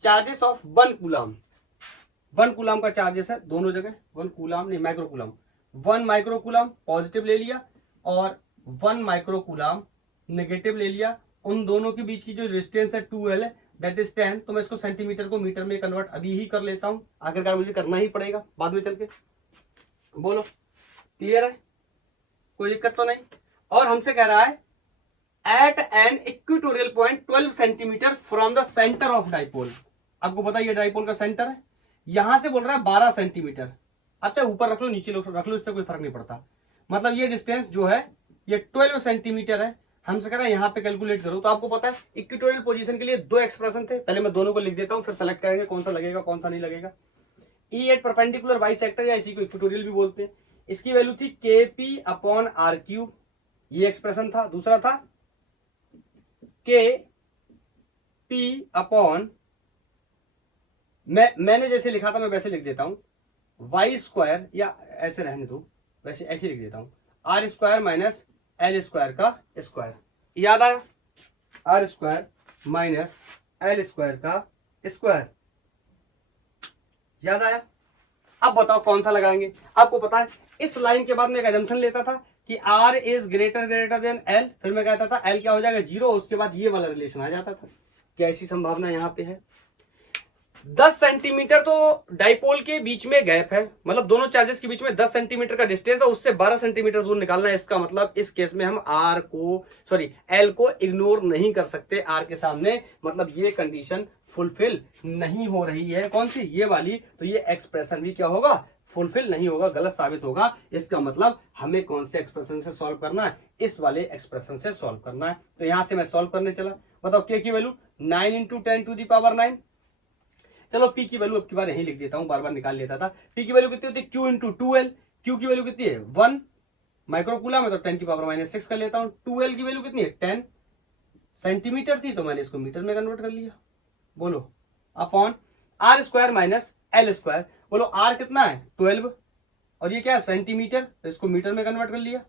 charges of 1 coulomb, 1 coulomb का चार्जेस है दोनों जगह, 1 कूलम नहीं micro coulomb, 1 micro coulomb positive ले लिया और 1 माइक्रो कूलम नेगेटिव ले लिया, उन दोनों के बीच की जो डिस्टेंस है 2l है, दैट इज 10। तो मैं इसको सेंटीमीटर को मीटर में कन्वर्ट अभी ही कर लेता हूं, आखिरकार मुझे करना ही पड़ेगा बाद में चल के। बोलो क्लियर है, कोई दिक्कत तो नहीं। और हमसे कह रहा है at an equatorial point 12 centimetre from the centre of dipole. आपको पता है ये डाइपोल का सेंटर है, यहां से बोल रहा है 12 सेंटीमीटर। अच्छा ऊपर रख लो नीचे रख लो, इससे कोई फर्क नहीं पड़ता। मतलब ये डिस्टेंस जो है ये 12 सेंटीमीटर है। हमसे कह रहा है यहाँ पे कैलकुलेट करो। तो आपको पता है इक्वेटोरियल पोजीशन के लिए दो एक्सप्रेशन थे, पहले मैं दोनों को लिख देता हूं, फिर सेलेक्ट करेंगे कौन सा लगेगा कौन सा नहीं लगेगा। ई एट परपेंडिकुलर बाइसेक्टर या इसी को इक्वेटोरियल भी बोलते हैं, इसकी वैल्यू थी के पी अपॉन आर क्यूब, ये एक्सप्रेशन था। दूसरा था के पी अपॉन, मैंने जैसे लिखा था मैं वैसे लिख देता हूं, वाई स्क्वायर, या ऐसे रहने दो, वैसे ऐसे लिख देता हूं, R square minus L square का स्क्वायर। याद आया, R square minus L square का स्क्वायर, याद आया। अब बताओ कौन सा लगाएंगे। आपको पता है इस लाइन के बाद में एक एजम्पशन लेता था कि R is greater than L, फिर मैं कहता था एल क्या हो जाएगा 0, उसके बाद ये वाला रिलेशन आ जाता था। क्या ऐसी संभावना यहां पे है? 10 सेंटीमीटर तो डाइपोल के बीच में गैप है, मतलब दोनों चार्जेस के बीच में 10 सेंटीमीटर का डिस्टेंस है, उससे 12 सेंटीमीटर दूर निकालना है। इसका मतलब इस केस में हम एल को इग्नोर नहीं कर सकते आर के सामने, मतलब ये कंडीशन फुलफिल नहीं हो रही है। कौन सी? ये वाली। तो ये एक्सप्रेशन भी क्या होगा? फुलफिल नहीं होगा, गलत साबित होगा। इसका मतलब हमें कौन से एक्सप्रेशन से सॉल्व करना है? इस वाले एक्सप्रेशन से सॉल्व करना है। तो यहां से मैं सॉल्व करने चला। बताओ के की वैल्यू 9 × 10⁹ चलो पी की वैल्यू अब की बार यही लिख देता हूं, बार बार निकाल लेता था। पी की वैल्यू कितनी होती है? Q into 2l। क्यू की वैल्यू कितनी है? 1 माइक्रोकूलम है, तो 10⁻⁻6 कर लेता हूं। 2l की वैल्यू कितनी है? 10 सेंटीमीटर थी, तो मैंने इसको मीटर में कन्वर्ट कर लिया। बोलो upon R square minus L square. बोलो आर कितना है? 12, और ये क्या है? सेंटीमीटर, तो इसको मीटर में कन्वर्ट कर लिया।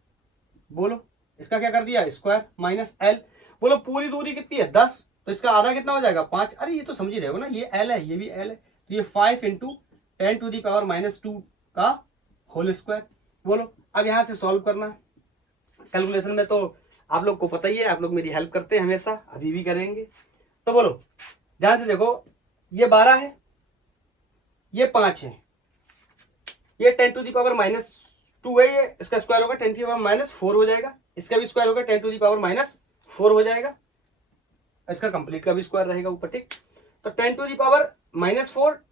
बोलो इसका क्या कर दिया? Square minus L. बोलो पूरी दूरी कितनी है? 10, तो इसका आधा कितना हो जाएगा? 5। अरे ये तो समझ ही रहे हो ना, ये एल है ये भी एल है, तो ये 5 × 10⁻⁻2 का होल स्क्वायर। बोलो अब यहां से सॉल्व करना है। कैलकुलेशन में तो आप लोग को पता ही है, आप लोग मेरी हेल्प करते हैं हमेशा, अभी भी करेंगे। तो बोलो ध्यान से देखो, ये 12 है, ये 5 है, ये 10⁻⁻2 है, ये इसका स्क्वायर होगा 10⁻⁻4 हो जाएगा, इसका भी स्क्वायर होगा 10⁻⁻4 हो जाएगा, इसका कंप्लीट का भी स्क्वायर रहेगा ऊपर, ठीक। तो 10⁻⁻4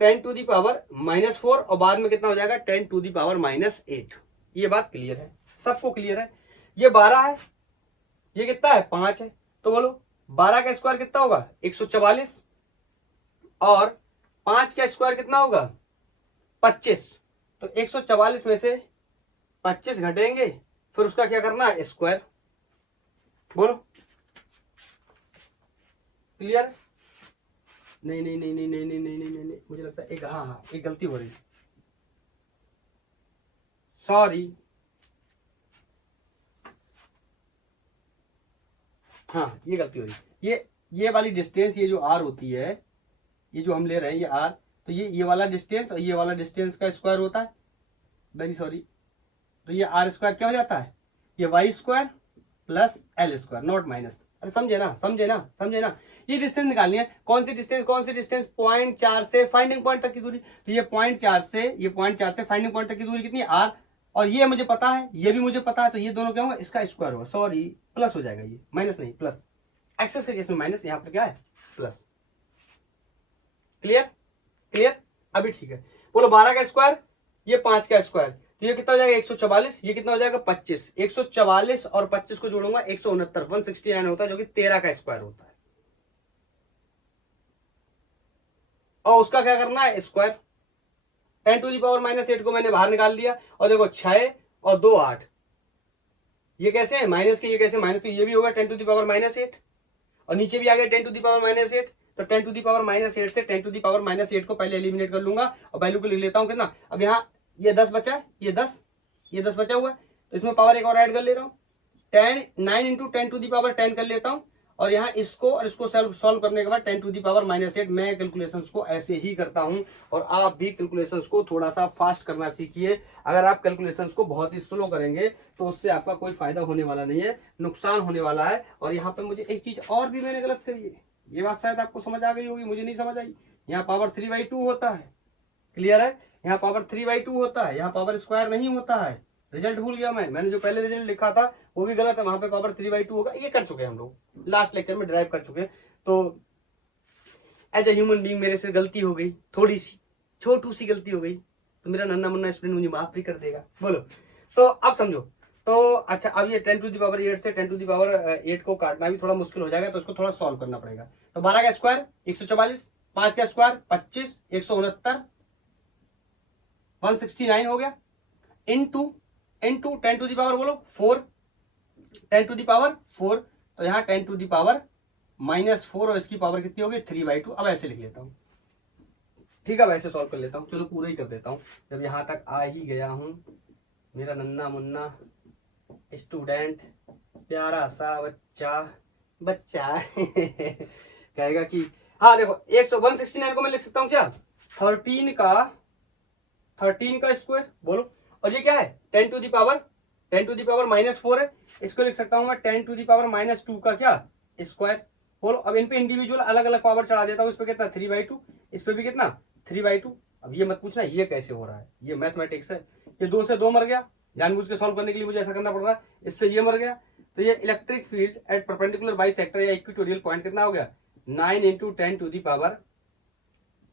10⁻⁻4 और बाद में कितना हो जाएगा? 10⁻⁻8। ये बात क्लियर है, सबको क्लियर है। ये 12 है, ये कितना है? 5 है। तो बोलो 12 का स्क्वायर कितना होगा? 144, और 5 का स्क्वायर कितना होगा? 25। तो 144 में से 25 घटेंगे, फिर उसका क्या करना है? स्क्वायर। बोलो क्लियर? नहीं नहीं नहीं नहीं नहीं नहीं नहीं नहीं नहीं, मुझे लगता है एक गलती हो रही, सॉरी। हाँ ये गलती हो रही। ये वाली डिस्टेंस, ये जो आर होती है, ये जो हम ले रहे हैं ये आर, तो ये वाला डिस्टेंस और ये वाला डिस्टेंस का स्क्वायर होता है। Very sorry. तो ये आर स्क्वायर क्या हो जाता है? ये Y square plus L square, not minus. अरे समझे ना, समझे ना, समझे ना। ये डिस्टेंस निकालनी है। कौन सी डिस्टेंस? 0.4 से फाइंडिंग पॉइंट तक की दूरी। तो ये 0.4 से फाइंडिंग पॉइंट तक की दूरी कितनी है? आर। और ये मुझे पता है, ये भी मुझे पता है, तो ये दोनों क्या होगा? इसका स्क्वायर होगा, सॉरी प्लस हो जाएगा, ये माइनस नहीं प्लस। एक्सेस के केस में माइनस, यहाँ पर क्या है? प्लस। क्लियर? क्लियर? अभी ठीक है। बोलो 12 का स्क्वायर, ये 5 का स्क्वायर, तो ये कितना हो जाएगा? 144। ये कितना हो जाएगा? 25। 144 और 25 को जोड़ूंगा 169, 169 होता है, जो कि 13 का स्क्वायर होता है। और उसका क्या करना है? स्क्वायर। 10⁻⁻8 को मैंने बाहर निकाल दिया, और देखो 6 और 2 8, ये कैसे है? माइनस के, ये कैसे माइनस के? ये भी होगा 10⁻⁸, और नीचे भी आ गया 10⁻⁸। तो 10⁻⁸ से 10⁻⁸ को पहले एलिमिनेट कर लूंगा, और वैल्यू को लिख लेता हूं कितना। अब यहाँ ये 10 बचा है, ये 10 बचा हुआ है, तो इसमें पावर एक और ऐड कर ले रहा हूँ। 9 × 10⁻10 कर लेता हूँ, और यहाँ इसको और इसको सॉल्व करने के बाद 10 टू दी पावर -8 मैं कैलकुलेशंस को ऐसे ही करता हूँ। और आप भी कैलकुलेशंस को थोड़ा सा फास्ट करना सीखिए। अगर आप कैलकुलेशंस को बहुत ही स्लो करेंगे तो उससे आपका कोई फायदा होने वाला नहीं है, नुकसान होने वाला है। और यहाँ पे मुझे एक चीज और भी मैंने गलत करी है, ये बात शायद आपको समझ आ गई होगी, मुझे नहीं समझ आई। यहाँ पावर 3/2 होता है, क्लियर है, यहाँ पावर 3/2 होता है, यहाँ पावर स्क्वायर नहीं होता है। रिजल्ट भूल गया मैंने जो पहले रिजल्ट लिखा था वो भी गलत है, वहां पे पावर 3/2 होगा। ये कर चुके हैं हम लोग, लास्ट लेक्चर में ड्राइव कर चुके हैं। तो एज ए ह्यूमन बीइंग मेरे से गलती हो गई, थोड़ी सी छोटू सी गलती हो गई, तो मेरा नन्ना मुन्ना स्टूडेंट मुझे माफ भी कर देगा। बोलो, तो अब समझो। तो अच्छा, अब ये 10 टू दी पावर 8 से 10 टू दी पावर 8 को काटना भी थोड़ा मुश्किल हो जाएगा, तो इसको थोड़ा सॉल्व करना पड़ेगा। तो 12 का स्क्वायर 144, 5 का स्क्वायर 25, 169, 169 हो गया। इनटू 10 टू दी पावर बोलो 4, 10 टू दी पावर 4, तो यहाँ 10 टू दी पावर -4 और इसकी पावर कितनी होगी 3/2। अब ऐसे लिख लेता हूँ, ठीक है, वैसे सॉल्व कर लेता हूँ। चलो पूरा ही कर देता हूँ, जब यहाँ तक आ ही गया हूँ। मेरा नन्ना मुन्ना स्टूडेंट, प्यारा सा बच्चा कहेगा कि हाँ देखो 169 को मैं लिख सकता हूँ क्या 13 का स्क्वायर बोलो। और ये क्या है 10 टू दी पावर -4 है, इसको लिख सकता हूं मैं 10 टू दी पावर -2 का क्या स्क्वायर बोलो। अब इन पे इंडिविजुअल अलग अलग पावर चढ़ा देता हूं। इस पे कितना 3/2, इस पे भी कितना 3/2। अब ये मत पूछना ये कैसे हो रहा है, ये मैथमेटिक्स है। ये 2 से 2 मर गया, जानबूझ के सॉल्व करने के लिए मुझे ऐसा करना पड़ रहा है। इससे ये मर गया, तो ये electric field at perpendicular bisector या इक्वेटोरियल पॉइंट कितना हो गया 9 × 10 टू दी पावर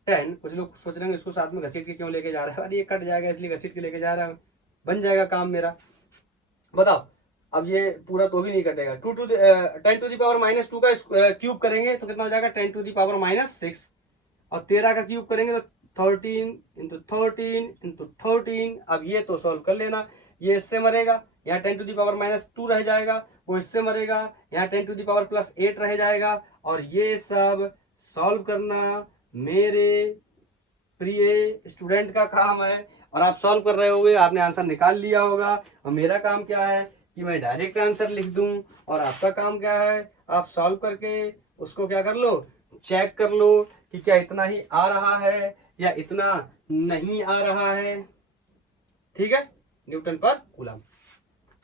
10। कुछ लोग सोच रहे हैं इसको साथ में घसीट के क्यों लेके जा रहा है, अरे ये कट जाएगा इसलिए घसीट के लेके जा रहा है, बन जाएगा काम मेरा। बताओ, अब ये पूरा तो भी नहीं कटेगा। 10 टू दी पावर -2 का क्यूब करेंगे तो कितना हो जाएगा 10 टू दी पावर -6, और 13 का क्यूब करेंगे तो 13 × 13 × 13। अब ये तो सॉल्व कर लेना, ये इससे मरेगा, यहाँ 10 टू दी पावर -2 रह जाएगा, वो इससे मरेगा, यहाँ 10 टू दी पावर +8 रह जाएगा। और ये सब सॉल्व करना मेरे प्रिय स्टूडेंट का काम है। और आप सॉल्व कर रहे होगे, आपने आंसर निकाल लिया होगा, और मेरा काम क्या है कि मैं डायरेक्ट आंसर लिख दूं, और आपका काम क्या है आप सॉल्व करके उसको क्या कर लो, चेक कर लो कि क्या इतना ही आ रहा है या इतना नहीं आ रहा है। ठीक है, न्यूटन पर कूलम।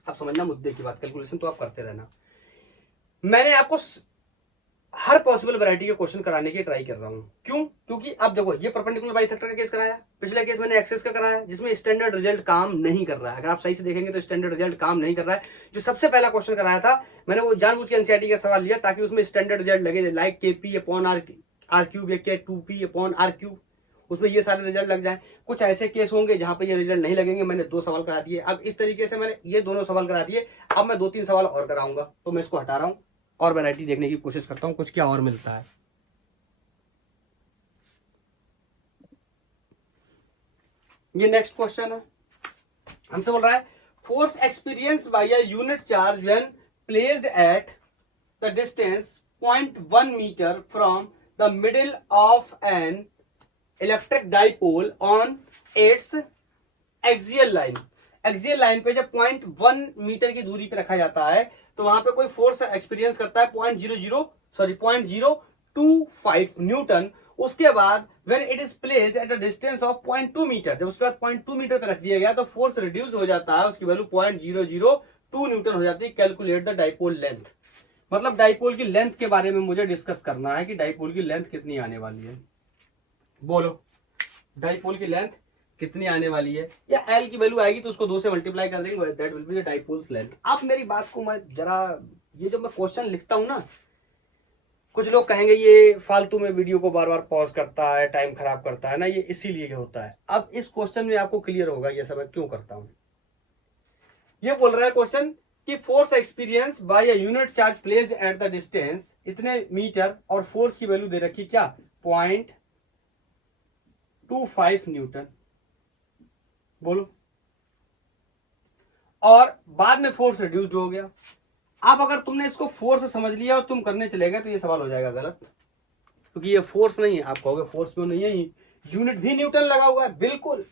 अब समझना मुद्दे की बात, कैलकुलेशन तो आप करते रहना। मैंने आपको हर पॉसिबल वैरायटी के क्वेश्चन कराने की ट्राई कर रहा हूं। क्यों? क्योंकि अब देखो ये परपेंडिकुलर बाइसेक्टर का केस कराया, पिछला केस मैंने एक्सेस का कराया जिसमें स्टैंडर्ड रिजल्ट काम नहीं कर रहा है। अगर आप सही से देखेंगे तो स्टैंडर्ड रिजल्ट काम नहीं कर रहा है। जो सबसे पहला क्वेश्चन कराया था मैंने वो जानबूझ के एनसीईआरटी का सवाल लिया ताकि उसमें स्टैंडर्ड रिजल्ट लगे, लाइक KP/R³ या K2P/R³, उसमें ये सारे रिजल्ट लग जाए। कुछ ऐसे केस होंगे जहां पे ये रिजल्ट नहीं लगेंगे। मैंने 2 सवाल करा दिए। अब इस तरीके से मैंने ये दोनों सवाल करा दिए, अब मैं 2-3 सवाल और कराऊंगा, तो मैं इसको हटा रहा हूं और वैरायटी देखने की कोशिश करता हूं कुछ क्या और मिलता है। ये नेक्स्ट क्वेश्चन है, हमसे बोल रहा है force experience by a unit charge when placed at the distance 0.1 metre from the middle of an electric dipole on its axial line. Axial line पे जब 0.1 मीटर की दूरी पे रखा जाता है तो वहां पे कोई फोर्स एक्सपीरियंस करता है 0.25 न्यूटन। उसके बाद when it is placed at a distance of 0.2 metre, जब उसके बाद 0.2 मीटर पे रख दिया गया तो फोर्स रिड्यूस हो जाता है, उसकी वैल्यू 0.002 न्यूटन हो जाती है। कैलकुलेट द डाइपोल लेंथ, मतलब डाइपोल की लेंथ के बारे में मुझे डिस्कस करना है कि डाइपोल की लेंथ कितनी आने वाली है। बोलो, डाइपोल की लेंथ कितनी आने वाली है, या एल की वैल्यू आएगी तो उसको 2 से मल्टीप्लाई कर देंगे, that will be the dipoles length. आप मेरी बात को मैं जरा, ये जब मैं क्वेश्चन लिखता हूं ना, कुछ लोग कहेंगे ये फालतू में वीडियो को बार बार पॉज करता है, टाइम खराब करता है ना, ये इसीलिए होता है। अब इस क्वेश्चन में आपको क्लियर होगा ये सब मैं क्यों करता हूं। ये बोल रहा है क्वेश्चन कि force experience by a unit charge placed at the distance इतने मीटर, और फोर्स की वैल्यू दे रखी क्या 0.25 न्यूटन। बोलो, और बाद में फोर्स रिड्यूस्ड हो गया। अब अगर तुमने इसको फोर्स समझ लिया और तुम करने चले गए तो ये सवाल हो जाएगा गलत, क्योंकि ये फोर्स नहीं है। आप कहोगे फोर्स क्यों नहीं है, यूनिट भी न्यूटन लगा हुआ है। बिल्कुल,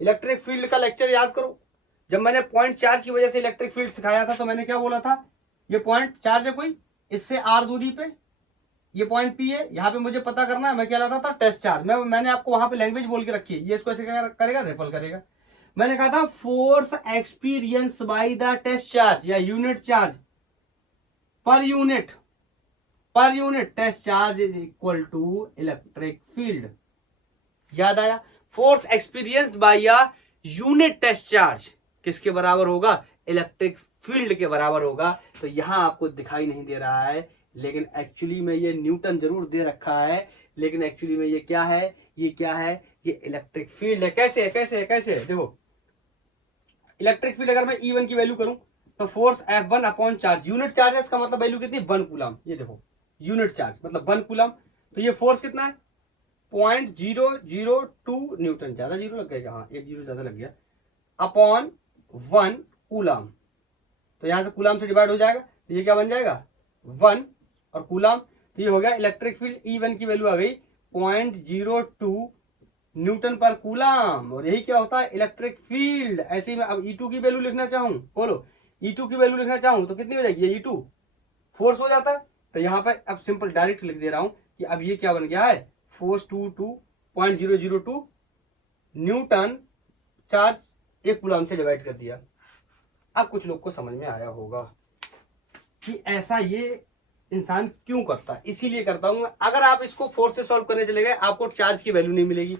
इलेक्ट्रिक फील्ड का लेक्चर याद करो, जब मैंने पॉइंट चार्ज की वजह से इलेक्ट्रिक फील्ड सिखाया था तो मैंने क्या बोला था, ये पॉइंट चार्ज है कोई, इससे आर दूरी पे ये पॉइंट पी है, यहाँ पे मुझे पता करना है मैं क्या लाता था, टेस्ट चार्ज। मैंने आपको वहां पे लैंग्वेज बोल के रखी है, ये इसको ऐसे क्या करेगा, रिपल करेगा। मैंने कहा था force experience by the test charge या unit charge per unit test charge is equal to electric field. याद आया? Force experience by a unit test charge किसके बराबर होगा, इलेक्ट्रिक फील्ड के बराबर होगा। तो यहां आपको दिखाई नहीं दे रहा है, लेकिन एक्चुअली में ये न्यूटन जरूर दे रखा है, लेकिन एक्चुअली में ये क्या है, ये क्या है, ये इलेक्ट्रिक फील्ड है। कैसे है, कैसे है, कैसे है? देखो इलेक्ट्रिक फील्ड अगर मैं E1 की वैल्यू करूं तो force F1 upon charge, unit charge का मतलब वैल्यू कितनी, 1 कूलम। ये देखो यूनिट चार्ज मतलब 1 कूलम, तो ये फोर्स कितना है 0.002 न्यूटन, ज्यादा जीरो लग गया, हाँ एक जीरो ज्यादा लग गया, अपॉन 1 कूलम। तो यहां से कूलम से डिवाइड हो जाएगा, तो ये क्या बन जाएगा 1 और कूलम, तो ये हो गया इलेक्ट्रिक फील्ड E1 की वैल्यू आ गई 0.02 न्यूटन पर कूलम। और यही क्या होता है इलेक्ट्रिक फील्ड। ऐसे ही मैं अब E2 की वैल्यू लिखना चाहूं, बोलो E2 की वैल्यू लिखना चाहूं तो कितनी हो जाएगी, ये E2 फोर्स हो जाता है। तो यहां पर अब सिंपल डायरेक्ट लिख दे रहा हूं कि अब ये क्या बन गया है, फोर्स 0.002 न्यूटन चार्ज एक कूलम से डिवाइड कर दिया। अब कुछ लोग को समझ में आया होगा कि ऐसा ये इंसान क्यों करता है। इसीलिए करता हूं, अगर आप इसको फोर्स से सॉल्व करने चले गए आपको चार्ज की वैल्यू नहीं मिलेगी,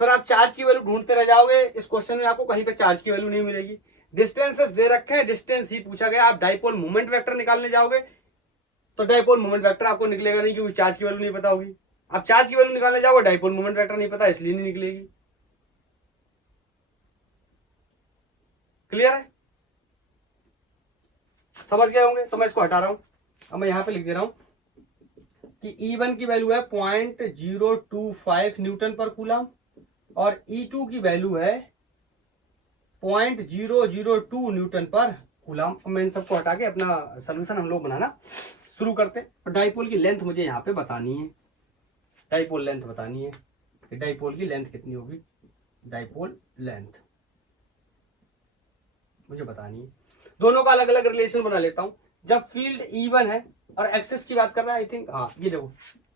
फिर आप चार्ज की वैल्यू ढूंढते रह जाओगे, इस क्वेश्चन में आपको कहीं पे चार्ज की वैल्यू नहीं मिलेगी। डिस्टेंसेस दे रखे हैं, डिस्टेंस ही पूछा गया, आप डाइपोल मोमेंट वेक्टर निकालने जाओगे तो डाइपोल मोमेंट वेक्टर आपको निकलेगा नहीं, क्योंकि चार्ज की वैल्यू नहीं पता होगी। आप चार्ज की वैल्यू निकालने जाओगे, डाइपोल मोमेंट वेक्टर नहीं पता, इसलिए नहीं निकलेगी। क्लियर है, समझ गए होंगे? तो मैं इसको हटा रहा हूं, अब मैं यहां पे लिख दे रहा हूं कि E1 की वैल्यू है 0.025 न्यूटन पर कूलम और E2 की वैल्यू है 0.002 न्यूटन पर कूलम। मैं इन सबको हटा के अपना सोल्यूशन हम लोग बनाना शुरू करते हैं। और डाइपोल की लेंथ मुझे यहाँ पे बतानी है, डाइपोल लेंथ बतानी है कि डाइपोल की लेंथ कितनी होगी, डाइपोल लेंथ मुझे बतानी है। दोनों का अलग अलग रिलेशन बना लेता हूं। जब फील्ड E1 है और एक्सिस की बात कर रहा है, आई थिंक हाँ ये देखो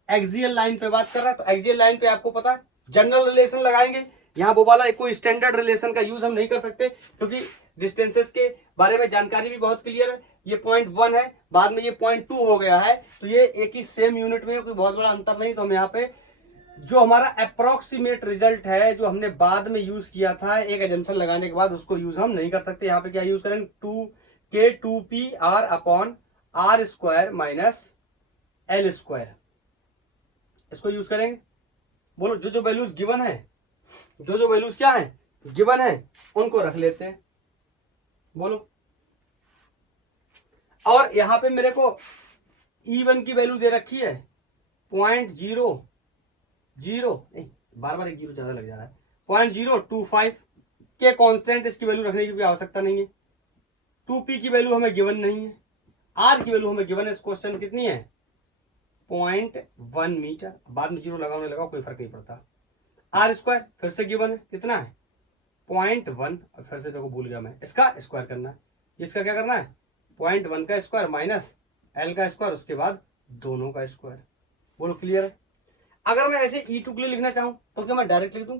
एक्सियल लाइन पे बात कर रहा है, तो एक्सियल लाइन पे आपको पता है जनरल रिलेशन लगाएंगे। यहाँ वो वाला कोई स्टैंडर्ड रिलेशन का यूज हम नहीं कर सकते, क्योंकि डिस्टेंसेस के बारे में जानकारी भी बहुत क्लियर है। ये 0.1 है, बाद में ये 0.2 हो गया है, तो ये एक ही सेम यूनिट में कोई बहुत बड़ा अंतर नहीं। तो हम यहाँ पे जो हमारा अप्रोक्सीमेट रिजल्ट है, जो हमने बाद में यूज किया था एक एजम्पशन लगाने के बाद, उसको यूज हम नहीं कर सकते। यहाँ पे क्या यूज करेंगे, 2k2pr upon r square minus l square, इसको यूज करेंगे। बोलो जो जो वैल्यूज गिवन है, जो जो वैल्यूज क्या है गिवन है, उनको रख लेते हैं। बोलो, और यहां पे मेरे को E1 की वैल्यू दे रखी है 0.0 नहीं, बार बार एक जीरो ज्यादा लग जा रहा है, 0.025 के कांस्टेंट, इसकी वैल्यू रखने की भी आवश्यकता नहीं है। 2p की वैल्यू हमें गिवन नहीं है, r की वैल्यू हमें गिवन है। इस क्वेश्चन कितनी है 0.1 मीटर, बाद में जीरो लगाने लगा कोई फर्क नहीं पड़ता। r स्क्वायर फिर से गिवन है, कितना है 0.1, और फिर से देखो भूल गया मैं, इसका स्क्वायर करना है। इसका क्या करना है 0.1 का स्क्वायर माइनस l का स्क्वायर, उसके बाद दोनों का स्क्वायर। बोलो क्लियर है? अगर मैं ऐसे E2 के लिए लिखना चाहूं तो क्या मैं डायरेक्ट लिख दूं,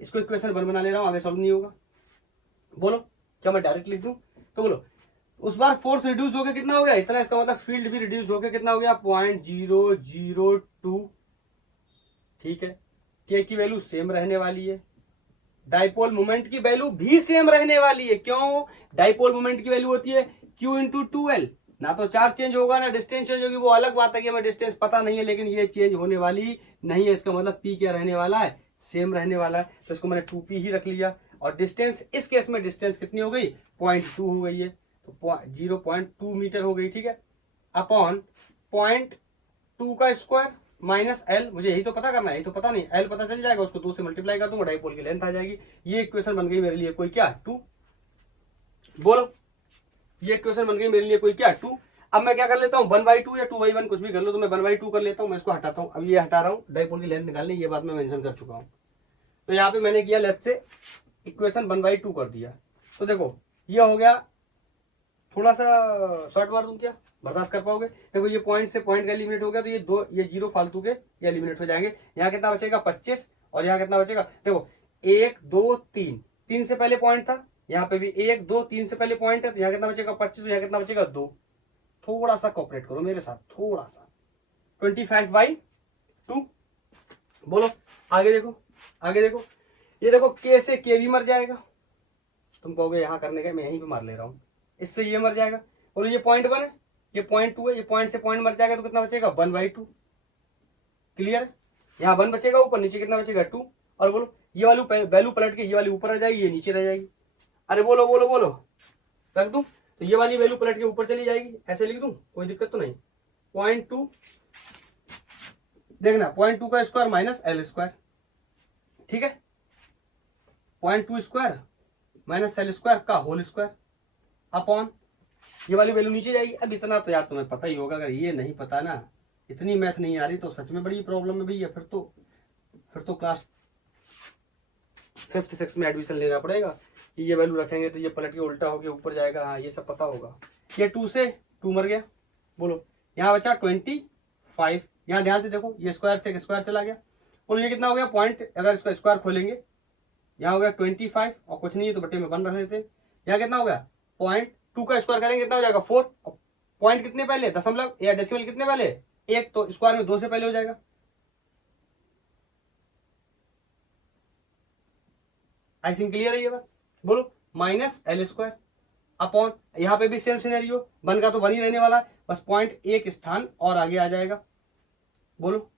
इसको इक्वेशन 1 बना ले रहा हूं, आगे सॉल्व नहीं होगा। बोलो क्या मैं डायरेक्ट लिख दूं? तो बोलो उस बार फोर्स रिड्यूस हो गया, कितना हो गया इतना, इसका मतलब फील्ड भी रिड्यूस हो गया, कितना हो गया 0.002। ठीक है, के की वैल्यू सेम रहने वाली है, डाइपोल मोमेंट की वैल्यू भी सेम रहने वाली है। क्यों? डाइपोल मोमेंट की वैल्यू होती है Q इंटू 2L। ना तो चार्ज चेंज होगा ना डिस्टेंस चेंज होगी, वो अलग बात है कि हमें डिस्टेंस पता नहीं है, लेकिन ये चेंज होने वाली नहीं है। इसका मतलब P क्या रहने वाला है, सेम रहने वाला है। तो इसको मैंने 2P ही रख लिया। और डिस्टेंस इस केस में डिस्टेंस कितनी हो गई 0.2 हो गई है, तो 0.2 मीटर हो गई। ठीक है, अपॉन 0.2 का स्क्वायर माइनस l, मुझे यही तो पता करना है, यही तो पता नहीं, l पता चल जाएगा, उसको 2 से मल्टीप्लाई कर दूंगा, डाइपोल की लेंथ आ जाएगी। ये इक्वेशन बन गई मेरे लिए कोई क्या 2। बोलो ये इक्वेशन बन गई मेरे लिए कोई क्या 2। अब मैं क्या कर लेता हूँ 1/2 या 2/1 कुछ भी कर लो, तो मैं 1/2 कर लेता हूँ। मैं इसको हटाता हूँ, अब ये हटा रहा हूँ, डाइपोल की लेंथ निकालनी, ये बात मैं मेंशन कर चुका हूँ। तो यहाँ पे मैंने किया लेफ्ट से इक्वेशन 1/2 कर दिया। तो देखो ये हो गया थोड़ा सा शॉर्ट मार दूं क्या, बर्दाश्त कर पाओगे? देखो ये पॉइंट से पॉइंट का एलिमिनेट हो गया तो ये दो, ये जीरो फालतू के ये एलिमिनेट हो जाएंगे। यहाँ कितना बचेगा 25 और यहाँ कितना बचेगा, देखो 1 2 3, 3 से पहले पॉइंट था, यहाँ पे भी 1 2 3 से पहले पॉइंट है, तो यहाँ कितना बचेगा 25, यहाँ कितना बचेगा 2। थोड़ा सा कोऑपरेट करो मेरे साथ, थोड़ा सा 25/2। बोलो आगे देखो, आगे देखो, ये देखो के से के भी मर जाएगा, तुम कहोगे यहाँ करने का, मैं यहीं पे मार ले रहा हूँ, इससे ये मर जाएगा। बोलो ये पॉइंट 1 है, ये पॉइंट 2 है, ये पॉइंट से पॉइंट मर जाएगा तो कितना बचेगा 1/2। क्लियर है? यहाँ 1 बचेगा, ऊपर नीचे कितना बचेगा 2। और बोलो ये वाली वैल्यू पलट के ये वाली ऊपर आ जाएगी, ये नीचे रह जाएगी। अरे बोलो बोलो बोलो, रख दूं तो ये वाली वैल्यू पलट के ऊपर चली जाएगी, ऐसे लिख दूं, कोई दिक्कत तो नहीं। 0.2 देखना, 0.2 का स्क्वायर माइनस एल स्क्वायर, ठीक है, 0.2 स्क्वायर माइनस एल स्क्वायर का होल स्क्वायर अपॉन ये वाली वैल्यू नीचे जाएगी। अब इतना तो यार तुम्हें पता ही होगा, अगर ये नहीं पता ना, इतनी मैथ नहीं आ रही तो सच में बड़ी प्रॉब्लम है भैया। फिर तो क्लास 5th 6th में एडमिशन लेना पड़ेगा कि ये वैल्यू रखेंगे तो ये पलट के उल्टा हो गया ऊपर जाएगा, हाँ ये सब पता होगा। ये 2 से 2 मर गया, बोलो यहाँ बचा 25। यहाँ ध्यान से देखो, ये स्क्वायर से स्क्वायर चला गया, बोलो ये कितना हो गया पॉइंट, अगर इसका स्क्वायर खोलेंगे यहाँ हो गया 25 और कुछ नहीं है तो बटे में 1 रख लेते हैं। यहाँ कितना हो गया 0.2 का स्क्वायर करेंगे कितना हो जाएगा 4। पॉइंट कितने पहले, दशमलव या डेसिमल कितने पहले 1, तो स्क्वायर में 2 से पहले हो जाएगा। आई थिंक क्लियर है ये बात। बोलो माइनस एल स्क्वायर अपॉन, यहाँ पे भी सेम सिनेरियो, 1 का तो 1 ही रहने वाला है, बस पॉइंट एक स्थान और आगे आ जाएगा। बोलो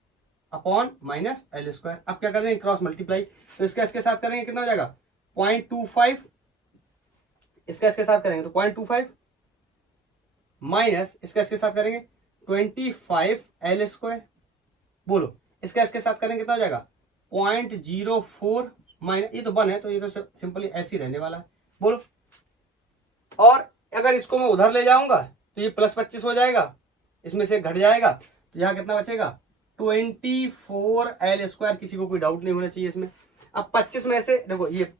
अपॉन माइनस एल स्क्वायर। अब क्या कर देंगे क्रॉस मल्टीप्लाई, तो इसका इसके साथ करेंगे कितना हो जाएगा 0.25, इसका इसके साथ करेंगे तो 0.25 माइनस इसका इसके साथ करेंगे 25 एल स्क्वायर। बोलो इसका इसके साथ करेंगे कितना हो जाएगा 0.04 माइनस, ये तो 1 है तो ये तो सिंपली ऐसे ही रहने वाला है। बोलो, और अगर इसको मैं उधर ले जाऊंगा तो ये प्लस 25 हो जाएगा, इसमें से घट जाएगा तो यहाँ कितना बचेगा 24 एल स्क्वायर। किसी को कोई डाउट नहीं होना चाहिए इसमें। अब 25 में से देखो, ये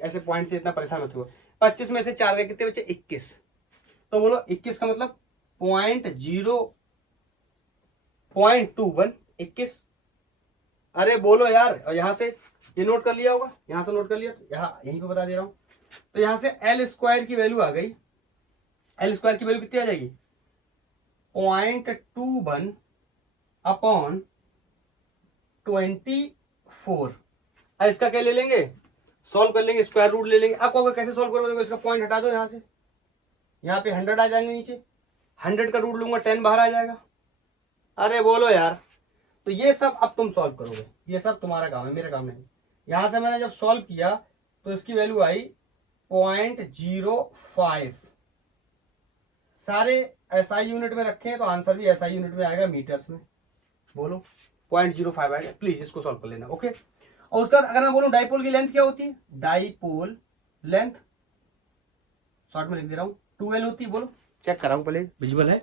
ऐसे पॉइंट से इतना परेशान मत हुआ, 25 में से 4 गए कितने बचे 21, तो बोलो 21 का मतलब 0.21। अरे बोलो यार, और यहाँ से ये नोट कर लिया होगा, यहाँ से नोट कर लिया, तो यहाँ यहीं पे बता दे रहा हूं, तो यहाँ से एल स्क्वायर की वैल्यू आ गई, एल स्क्वायर की वैल्यू कितनी आ जाएगी 0.21 अपॉन 24। अब इसका क्या ले लेंगे, सॉल्व कर लेंगे, स्क्वायर रूट ले लेंगे। आपको कैसे सॉल्व करोगे, देखो इसका पॉइंट हटा दो, यहाँ से यहाँ पे 100 आ जाएंगे नीचे, 100 का रूट लूंगा 10 बाहर आ जाएगा। अरे बोलो यार, तो ये सब अब तुम सॉल्व करोगे, ये सब तुम्हारा काम है, मेरा काम नहीं। यहां से मैंने जब सॉल्व किया तो इसकी वैल्यू आई 0.05। सारे एसआई यूनिट में रखे हैं तो आंसर भी एसआई यूनिट में आएगा, मीटर्स में। बोलो 0.05 आएगा, प्लीज इसको सॉल्व कर लेना, ओके। और उसका अगर मैं बोलूं डाइपोल की लेंथ क्या होती है, डाइपोल लेंथ शॉर्ट में लिख दे रहा हूं 2L होती है। बोलो चेक कराऊं पहले, विजुअल है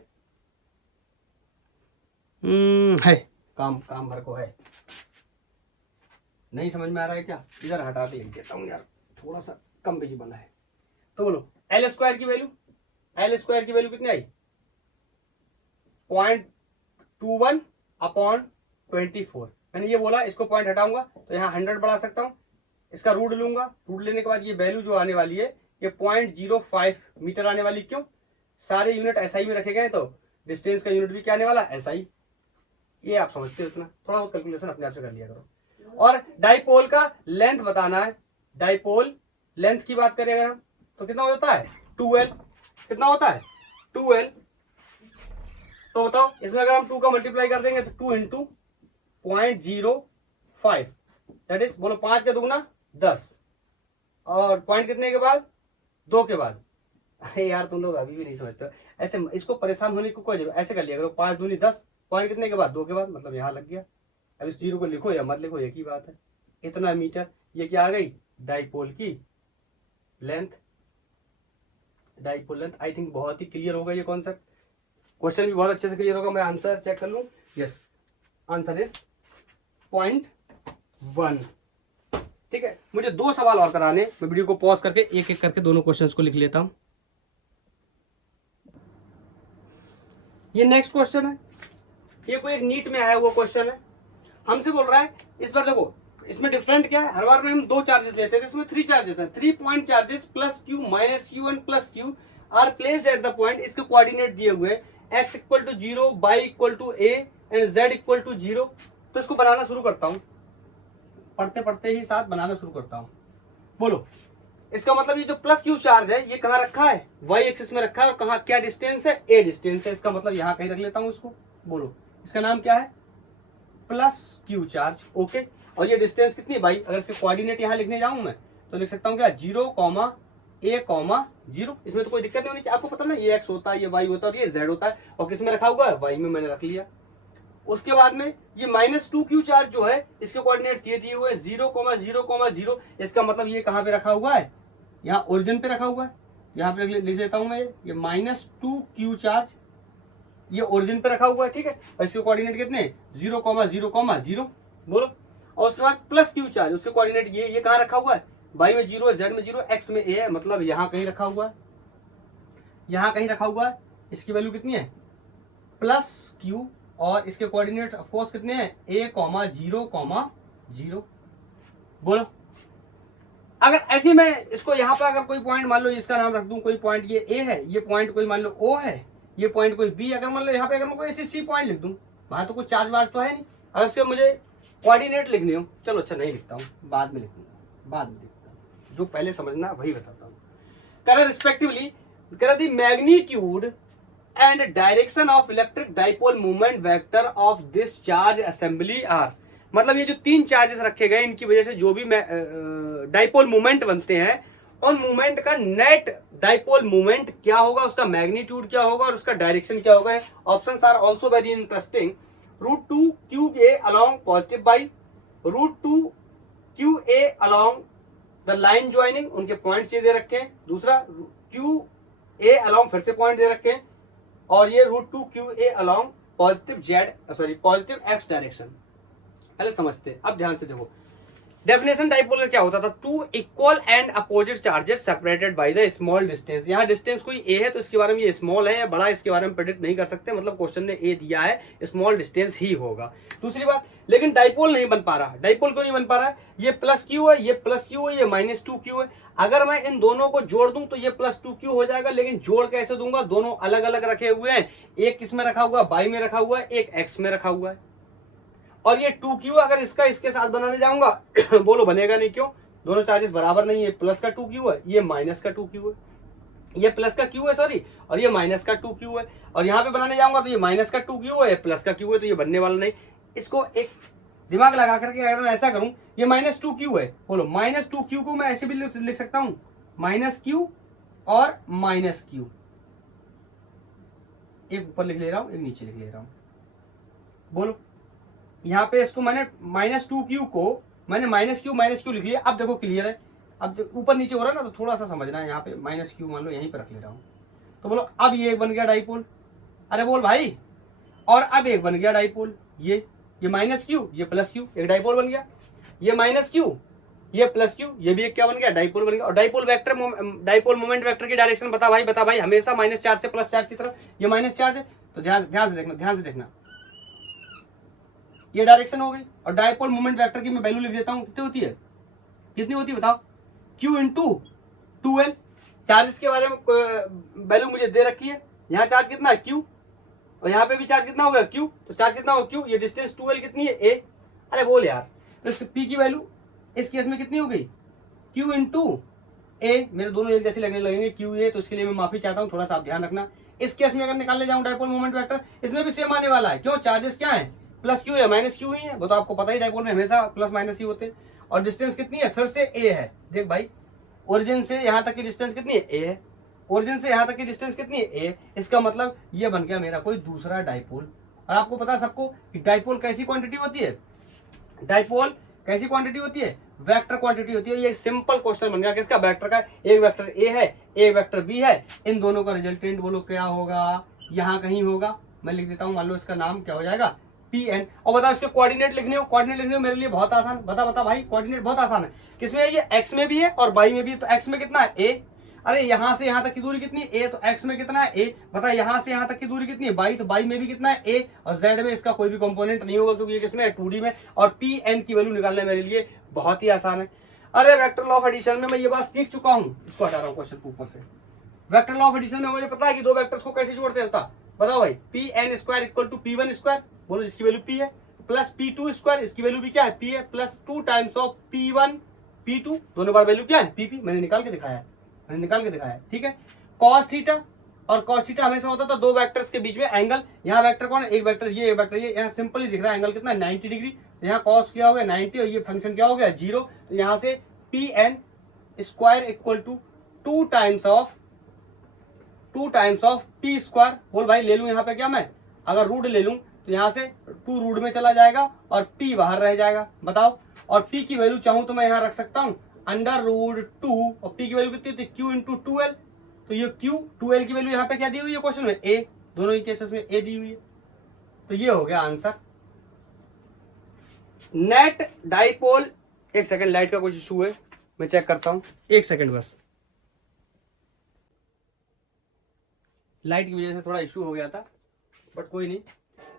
काम भर को है, नहीं समझ में आ रहा है क्या, इधर हटा के लिख देता हूं यार, थोड़ा सा कम विजिबल है। तो बोलो एल स्क्वायर की वैल्यू, एल स्क्वायर की वैल्यू कितनी आई 0.21 अपॉन 24। मैंने ये बोला इसको पॉइंट हटाऊंगा तो यहाँ 100 बढ़ा सकता हूँ, इसका रूट लूंगा, रूट लेने के बाद ये वैल्यू जो आने वाली है ये 0.05 मीटर आने वाली। क्यों, सारे यूनिट एसआई में रखे गए तो डिस्टेंस का यूनिट भी क्या आने वाला एसआई। ये आप समझते हो, इतना थोड़ा बहुत कैलकुलेशन अपने आप से कर लिया करो। और डाइपोल का लेंथ बताना है, डाइपोल लेंथ की बात करें अगर हम तो कितना होता है 2L, कितना होता है 2L। तो बताओ इसमें अगर हम 2 का मल्टीप्लाई कर देंगे तो 2 इंटू 0.05 दैट इज, बोलो 5 के दुगना 10 और पॉइंट कितने के बाद 2 के बाद। अरे यार तुम लोग अभी भी नहीं समझते ऐसे, इसको परेशान होने को कोई जरूरत, ऐसे कर लिया करो 5 दूनी 10, पॉइंट कितने के बाद 2 के बाद, मतलब यहाँ लग गया। अब इस 0 को लिखो या मत लिखो एक ही बात है, इतना मीटर। ये क्या आ गई डाइपोल की length, dipole length. I think बहुत ही क्लियर होगा ये कॉन्सेप्ट, क्वेश्चन भी बहुत अच्छे से क्लियर होगा। मैं आंसर चेक कर लूं, यस आंसर इज 0.1। ठीक है, मुझे 2 सवाल और कराने, मैं वीडियो को पॉज करके एक एक करके दोनों क्वेश्चंस को लिख लेता हूं। ये नेक्स्ट क्वेश्चन है, ये कोई एक नीट में आया हुआ क्वेश्चन है, हमसे बोल रहा है इस बार देखो इसमें डिफरेंट क्या है, हर बार में हम 2 चार्जेस लेते थे, इसमें 3 चार्जेस हैं, 3 point charges plus Q minus Q and plus Q are placed at the point, इसके कोऑर्डिनेट दिए हुए हैं x equal to 0, y equal to a and z equal to 0। तो इसको बनाना शुरू करता हूं, पढ़ते पढ़ते ही साथ बनाना शुरू करता हूं। बोलो इसका मतलब ये जो प्लस क्यू चार्ज है ये कहाँ रखा है, y एक्सिस में रखा है, और कहाँ क्या डिस्टेंस है, a डिस्टेंस है, इसका मतलब यहाँ कहीं रख लेता हूं इसको। बोलो इसका नाम क्या है, प्लस क्यू चार्ज, ओके। और ये डिस्टेंस कितनी है भाई, अगर इसके कोऑर्डिनेट यहाँ लिखने जाऊं मैं तो लिख सकता हूँ क्या 0, a, 0। इसमें तो कोई दिक्कत नहीं होनी चाहिए, आपको पता ना ये x होता है, ये y होता है और ये z होता है, और किस में रखा हुआ है, y में मैंने रख लिया। उसके बाद में ये -2q चार्ज जो है इसके कोऑर्डिनेट्स ये दिए हुए हैं 0, 0, 0। इसका मतलब ये कहाँ पे रखा हुआ है, यहाँ ओरिजिन पे रखा हुआ है, यहाँ पे लिख लेता हूं मैं ये -2q चार्ज ये ओरिजिन पे रखा हुआ है, ठीक है। और इसके कोऑर्डिनेट कितने 0, 0, 0। बोलो, और उसके बाद प्लस क्यू चार्ज उसके कोऑर्डिनेट ये कहाँ रखा हुआ है, y में 0 है, z में 0, x में a है, मतलब यहाँ कहीं रखा हुआ है, यहाँ कहीं रखा हुआ है। इसकी वैल्यू कितनी है प्लस क्यू, और इसके कोऑर्डिनेट ऑफ कोर्स कितने हैं a, 0, 0। बोलो अगर ऐसे मैं इसको यहाँ पे अगर कोई पॉइंट मान लो इसका नाम रख दूं, कोई पॉइंट ये a है, ये पॉइंट कोई मान लो o है, ये पॉइंट कोई b, अगर मान लो यहाँ पे अगर मैं कोई ऐसी c पॉइंट लिख दूं, वहां तो कोई चार्ज वार्ज तो है नहीं, अगर इसके मुझे कोऑर्डिनेट लिखने हो, चलो अच्छा नहीं लिखता हूँ, बाद में लिखूंगा, बाद में लिखता हूँ, जो पहले समझना वही बताता हूँ। करें रिस्पेक्टिवली करें the magnitude and direction of electric dipole movement vector of this charge assembly are, मतलब ये जो 3 चार्जेस रखे गए इनकी वजह से जो भी डाइपोल मूवमेंट बनते हैं, उन मूवमेंट का नेट डाइपोल मूवमेंट क्या होगा, उसका मैग्नीट्यूड क्या होगा और उसका डायरेक्शन क्या होगा। Options are also very interesting. √2qa along positive by, √2qa along the line joining, उनके पॉइंट्स ये दे रखे हैं, दूसरा qa along फिर से पॉइंट दे रखे हैं, और ये √2qa along positive x direction. पहले समझते हैं, अब ध्यान से देखो डेफिनेशन डाइपोल का क्या होता था, 2 equal and opposite charges separated by the small distance. यहाँ डिस्टेंस कोई a है तो इसके बारे में ये स्मॉल है या बड़ा, इसके बारे में प्रेडिक्ट नहीं कर सकते, मतलब क्वेश्चन ने a दिया है, स्मॉल डिस्टेंस ही होगा। दूसरी बात, लेकिन डाइपोल नहीं बन पा रहा। डाइपोल क्यों नहीं बन पा रहा है, ये प्लस क्यू है, ये प्लस क्यू है, ये -2q है। अगर मैं इन दोनों को जोड़ दूं तो ये +2q हो जाएगा, लेकिन जोड़ कैसे दूंगा, दोनों अलग अलग रखे हुए हैं, एक किस में रखा हुआ है, y में रखा हुआ है, एक x में रखा हुआ है। और ये 2q अगर इसके साथ बनाने जाऊंगा बोलो बनेगा नहीं, क्यों, दोनों चार्जेस बराबर नहीं है, प्लस का 2q है, ये माइनस का 2q है, ये प्लस का q है सॉरी, और ये माइनस का 2q है। और यहाँ पे बनाने जाऊंगा तो ये माइनस का 2q है, प्लस का q है, तो ये बनने वाला नहीं। इसको एक दिमाग लगा करके अगर मैं ऐसा करूं, ये -2q है, बोलो -2q को मैं ऐसे भी लिख सकता हूं, -q और -q, एक ऊपर लिख ले रहा हूं, एक नीचे लिख ले रहा हूं। बोलो यहाँ पे इसको मैंने -2q को मैंने -q लिख लिया। अब देखो क्लियर है, अब ऊपर नीचे हो रहा है ना, तो थोड़ा सा समझना है, यहाँ पे -q मान लो यहीं पे रख ले रहा हूं, तो बोलो अब ये एक बन गया डाइपोल, अरे बोल भाई, और अब एक बन गया डाइपोल, ये -q, ये +q, एक डाइपोल बन गया, ये -q, ये +q, ये भी एक क्या बन गया, डाइपोल बन गया। और डाइपोल डाइपोल मोमेंट वेक्टर की डायरेक्शन बता भाई, हमेशा -4 से +4 की तरफ, ये माइनस चार्ज है, तो ध्यान से देखना, ये डायरेक्शन हो गई। और डाइपोल मोमेंट वेक्टर की मैं वैल्यू लिख देता हूं, कितनी होती है बताओ, q इंटू 2l। चार्जेस के बारे में वैल्यू मुझे दे रखी है, यहाँ चार्ज कितना है q, और यहाँ पे भी चार्ज कितना होगा q, तो चार्ज कितना होगा q, ये डिस्टेंस 2l कितनी है a, अरे बोल यार, तो p की वैल्यू इस केस में कितनी हो गई, q इंटू a, मेरे दोनों एक जैसे लगने लगेंगे q a, तो इसके लिए मैं माफी चाहता हूँ, थोड़ा सा ध्यान रखना। इस केस में अगर निकालने जाऊँ डाइपोल मोमेंट वेक्टर, इसमें भी सेम आने वाला है, क्यों, चार्जेस क्या है, +q या -q ही है, वो तो आपको पता ही, डाइपोल में हमेशा प्लस माइनस ही होते हैं। और डिस्टेंस कितनी है, फिर से a है, देख भाई, ओरिजिन से यहाँ तक की डिस्टेंस कितनी है, a है, ओरिजिन से यहाँ तक की डिस्टेंस कितनी है, a, इसका मतलब ये बन गया मेरा कोई दूसरा डाइपोल। और आपको पता है सबको कि डाइपोल कैसी क्वांटिटी होती है, डाइपोल कैसी क्वांटिटी होती है, वेक्टर क्वांटिटी होती है। ये सिंपल क्वेश्चन बन गया किसका, वेक्टर का, एक वेक्टर a है, एक वेक्टर b है, इन दोनों का रिजल्टेंट बोलो क्या होगा, यहाँ कहीं होगा, मैं लिख देता हूँ, मान लो इसका नाम क्या हो जाएगा, Pn। और बताओ इसके कोऑर्डिनेट लिखने हो मेरे लिए बहुत आसान, बता भाई, कोऑर्डिनेट बहुत आसान है, किसमें है, ये x में भी है और y में भी है, तो x में कितना है a, अरे यहाँ से यहाँ तक की दूरी कितनी है ए, तो एक्स में कितना है ए, बता यहाँ से यहाँ तक की दूरी कितनी है बाई, तो बाई में भी कितना है ए, और जेड में इसका कोई भी कंपोनेंट नहीं होगा क्योंकि ये किसमें है 2D में, और पी एन की वैल्यू निकालना मेरे लिए बहुत ही आसान है। अरे वेक्टर लॉ ऑफ एडिशन में मैं ये बात सीख चुका हूँ, इसको हटा रहा हूँ क्वेश्चन ऊपर से। वेक्टर लॉ ऑफ एडिशन में मुझे पता है कि दो वेक्टर्स को कैसे जोड़ते हैं, बताओ भाई, P N square equal to P one square, बोलो जिसकी वैल्यू पी है, प्लस पी टू स्क्वायर, इसकी वैल्यू भी क्या है पी है, plus 2 times of P one P two, दोनों बार वैल्यू क्या है पी पी, मैंने निकाल के दिखाया है, ठीक है। कॉस थीटा, और कॉस थीटा हमेशा होता था दो वेक्टर्स के बीच में एंगल, यहाँ वेक्टर कौन है, एक वेक्टर ये, एक वेक्टर ये, यहाँ सिंपल ही दिख रहा है एंगल कितना 90 डिग्री, तो यहाँ कॉस क्या हो गया 90 और ये फंक्शन क्या हो गया 0, तो यहाँ से P N square equal to 2 times of T square, बोल भाई ले लूं यहाँ पे क्या मैं, अगर रूट ले लूं तो यहाँ से 2 रूट में चला जाएगा और p बाहर रह जाएगा, बताओ, और p की वैल्यू चाहूं तो मैं यहाँ रख सकता हूँ अंडर रूट 2, और p की वैल्यू कितनी होती है q इंटू 2l, तो ये q 2l की वैल्यू यहाँ पे क्या दी हुई है क्वेश्चन में a, दोनों ही केसेस में a दी हुई है, तो ये हो गया आंसर। नेट डाइपोल, एक सेकंड लाइट का कुछ इशू है मैं चेक करता हूँ, एक सेकंड बस, लाइट की वजह से थोड़ा इशू हो गया था, बट कोई नहीं,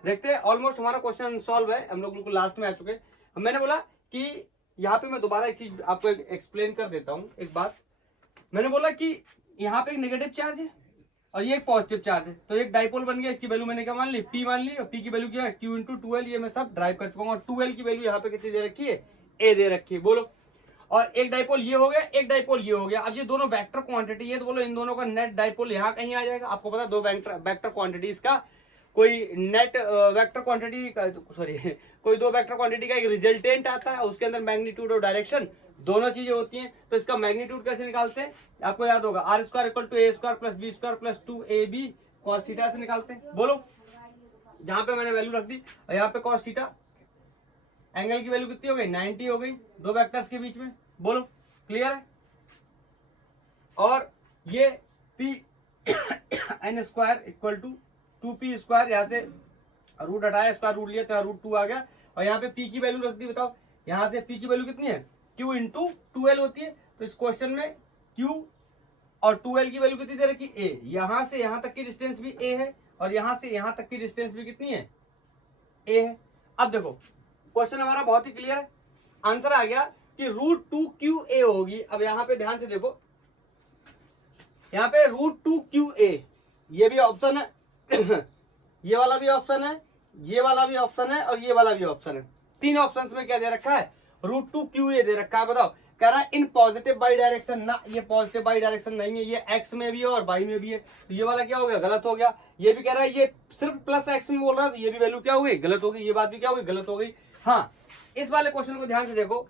देखते हैं। ऑलमोस्ट हमारा क्वेश्चन सॉल्व है, हम लोग बिल्कुल लास्ट में आ चुके हैं। मैंने बोला कि यहाँ पे मैं दोबारा एक चीज आपको एक्सप्लेन कर देता हूँ, एक बात मैंने बोला कि यहाँ पे एक नेगेटिव चार्ज है और ये एक पॉजिटिव चार्ज है, तो एक डाइपोल बन गया, इसकी वैल्यू मैंने क्या मान ली p मान ली, और p की वैल्यू क्या है q इंटू 2l, ये मैं सब ड्राइव कर चुका हूँ, और 2l की वैल्यू यहाँ पे कितनी दे रखी है a दे रखी है, बोलो, और एक डाइपोल ये हो गया, एक डाइपोल ये हो गया। अब ये दोनों वेक्टर क्वांटिटी है, तो बोलो इन दोनों का नेट डाइपोल यहाँ कहीं आ जाएगा, आपको पता है दो वेक्टर क्वांटिटीज का कोई नेट वेक्टर क्वांटिटी का, सॉरी कोई दो वेक्टर क्वांटिटी का एक रिजल्टेंट आता है, उसके अंदर मैग्नीट्यूड और डायरेक्शन दोनों चीजें होती हैं, तो इसका मैग्नीट्यूड कैसे निकालते हैं आपको याद होगा, R square equal to A square plus B square plus 2ab cos theta से निकालते हैं, बोलो, जहां पे मैंने वैल्यू रख दी, और यहाँ पे कॉस थीटा, एंगल की वैल्यू कितनी हो गई 90 हो गई दो वेक्टर्स के बीच में, बोलो क्लियर है। और ये P N square equal to 2p square, यहाँ से रूट हटाया, स्क्वायर रूट लिया तो रूट 2 आ गया, और यहाँ पे p की वैल्यू रख दी, बताओ यहाँ से p की वैल्यू कितनी है q इंटू 2l होती है, तो इस क्वेश्चन में q और 2l की वैल्यू कितनी दे रखी a, यहाँ से यहाँ तक की डिस्टेंस भी a है और यहाँ से यहाँ तक की डिस्टेंस भी कितनी है a है। अब देखो क्वेश्चन हमारा बहुत ही क्लियर है, आंसर आ गया कि रूट 2qa होगी। अब यहाँ पे ध्यान से देखो, यहाँ पे रूट 2qa, ये भी ऑप्शन है ये वाला भी ऑप्शन है, ये वाला भी ऑप्शन है, और ये वाला भी ऑप्शन है, तीन ऑप्शंस में क्या दे रखा है रूट 2qa दे रखा है, बताओ, कह रहा है इन पॉजिटिव बाई डायरेक्शन, ना ये पॉजिटिव बाई डायरेक्शन नहीं है, ये एक्स में भी है और बाई में भी है, तो ये वाला क्या हो गया गलत हो गया। ये भी कह रहा है ये सिर्फ प्लस एक्स में बोल रहा है, तो ये भी वैल्यू क्या हो गई गलत हो गई, ये बात भी क्या हो गई गलत हो गई। हाँ, इस वाले क्वेश्चन को ध्यान से देखो,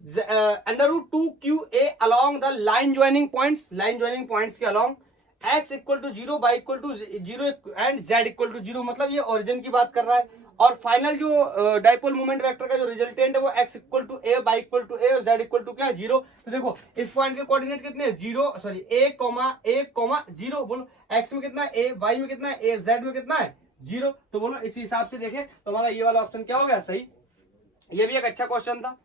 under root 2qa along the line joining points के along x equal to 0 y equal to 0 and z equal to 0, मतलब ये ओरिजिन की बात कर रहा है, और फाइनल जो डाइपोल मोमेंट वेक्टर का जो रिजल्टेंट है वो x equal to a, y equal to a और z इक्वल टू क्या है 0। तो देखो इस पॉइंट के कोऑर्डिनेट कितने हैं 0, सॉरी a, 0, बोलो x में कितना है a, y में कितना है a, z में कितना है 0, तो बोलो इसी हिसाब से देखें तो हमारा ये वाला ऑप्शन क्या हो गया सही। ये भी एक अच्छा क्वेश्चन था,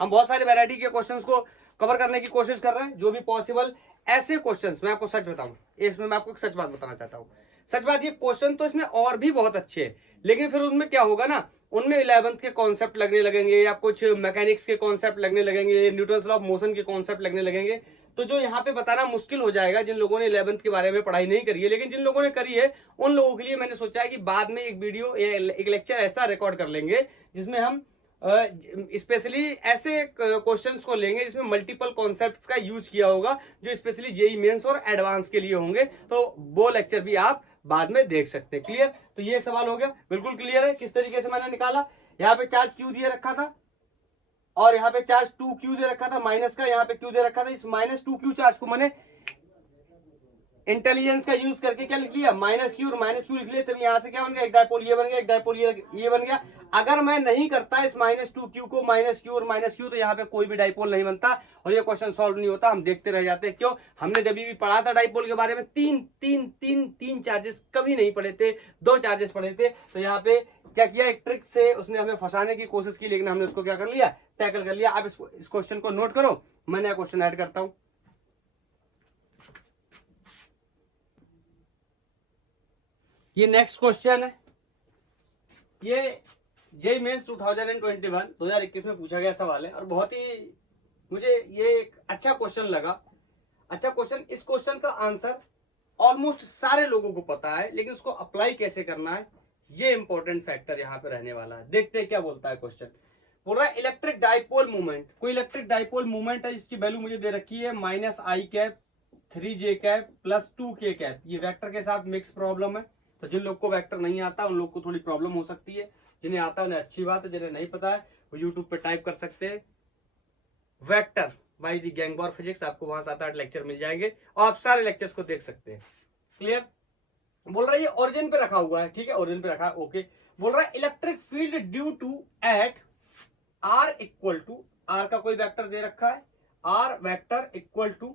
हम बहुत सारे वैरायटी के क्वेश्चंस को कवर करने की कोशिश कर रहे हैं जो भी पॉसिबल। ऐसे क्वेश्चंस मैं आपको सच बताऊं, इसमें मैं आपको एक सच बात बताना चाहता हूं, सच बात ये क्वेश्चन तो इसमें और भी बहुत अच्छे हैं, लेकिन फिर उनमें क्या होगा ना, उनमें 11th के कॉन्सेप्ट लगने लगेंगे या कुछ मैकेनिक्स के कॉन्सेप्ट लगने लगेंगे, न्यूटन्स लॉ ऑफ मोशन के कॉन्सेप्ट लगने लगेंगे, तो जो यहाँ पे बताना मुश्किल हो जाएगा जिन लोगों ने 11th के बारे में पढ़ाई नहीं करी है। लेकिन जिन लोगों ने करी है उन लोगों के लिए मैंने सोचा है कि बाद में एक वीडियो एक लेक्चर ऐसा रिकॉर्ड कर लेंगे जिसमें हम स्पेशली ऐसे क्वेश्चंस को लेंगे जिसमें मल्टीपल कॉन्सेप्ट्स का यूज किया होगा जो स्पेशली जेई मेंस और एडवांस के लिए होंगे, तो वो लेक्चर भी आप बाद में देख सकते हैं। क्लियर, तो ये एक सवाल हो गया, बिल्कुल क्लियर है किस तरीके से मैंने निकाला। यहाँ पे चार्ज क्यू दिए रखा था और यहाँ पे चार्ज 2q दे रखा था माइनस का, यहाँ पे q दे रखा था, इस माइनस 2q चार्ज को मैंने इंटेलिजेंस का यूज करके क्या लिख लिया माइनस क्यू और माइनस क्यू लिख लिया, तब यहाँ से क्या बन गया एक डायपोल ये बन गया, एक डायपोल ये बन गया। अगर मैं नहीं करता इस माइनस 2q को माइनस क्यू और माइनस क्यू, तो यहाँ पे कोई भी डायपोल नहीं बनता और ये क्वेश्चन सॉल्व नहीं होता, हम देखते रह जाते। क्यों, हमने जब भी पढ़ा था डायपोल के बारे में तीन चार्जेस कभी नहीं पढ़े थे, 2 चार्जेस पढ़े थे। तो यहाँ पे क्या किया, एक ट्रिक से उसने हमें फंसाने की कोशिश की, लेकिन हमने उसको क्या कर लिया, टैकल कर लिया। अब इस क्वेश्चन को नोट करो, मैं नया क्वेश्चन ऐड करता हूं। ये नेक्स्ट क्वेश्चन है, ये जेईई मेंस 2021 में पूछा गया सवाल है और बहुत ही मुझे ये एक अच्छा क्वेश्चन लगा। अच्छा क्वेश्चन, इस क्वेश्चन का आंसर ऑलमोस्ट सारे लोगों को पता है, लेकिन उसको अप्लाई कैसे करना है ये इंपॉर्टेंट फैक्टर यहाँ पे रहने वाला है। देखते हैं क्या बोलता है क्वेश्चन। बोल रहा है इलेक्ट्रिक डाइपोल मूवमेंट, कोई इलेक्ट्रिक डाइपोल मूवमेंट है जिसकी वैल्यू मुझे दे रखी है -i cap 3j cap plus 2k cap. ये वेक्टर के साथ मिक्स प्रॉब्लम है, तो जिन लोग को वेक्टर नहीं आता उन लोग को थोड़ी प्रॉब्लम हो सकती है, जिन्हें आता है उन्हें अच्छी बात है, जिन्हें नहीं पता है वो यूट्यूब पे टाइप कर सकते हैं वेक्टर बाय दी गैंगबॉर फिजिक्स, आपको वहां 7-8 लेक्चर मिल जाएंगे और आप सारे लेक्चर्स को देख सकते हैं। क्लियर। बोल रहा है ये ओरिजिन पे रखा हुआ है, ठीक है, ओरिजिन पे रखा है, ओके। बोल रहा है electric field due to at r equal to, r का कोई वेक्टर दे रखा है, r vector equal to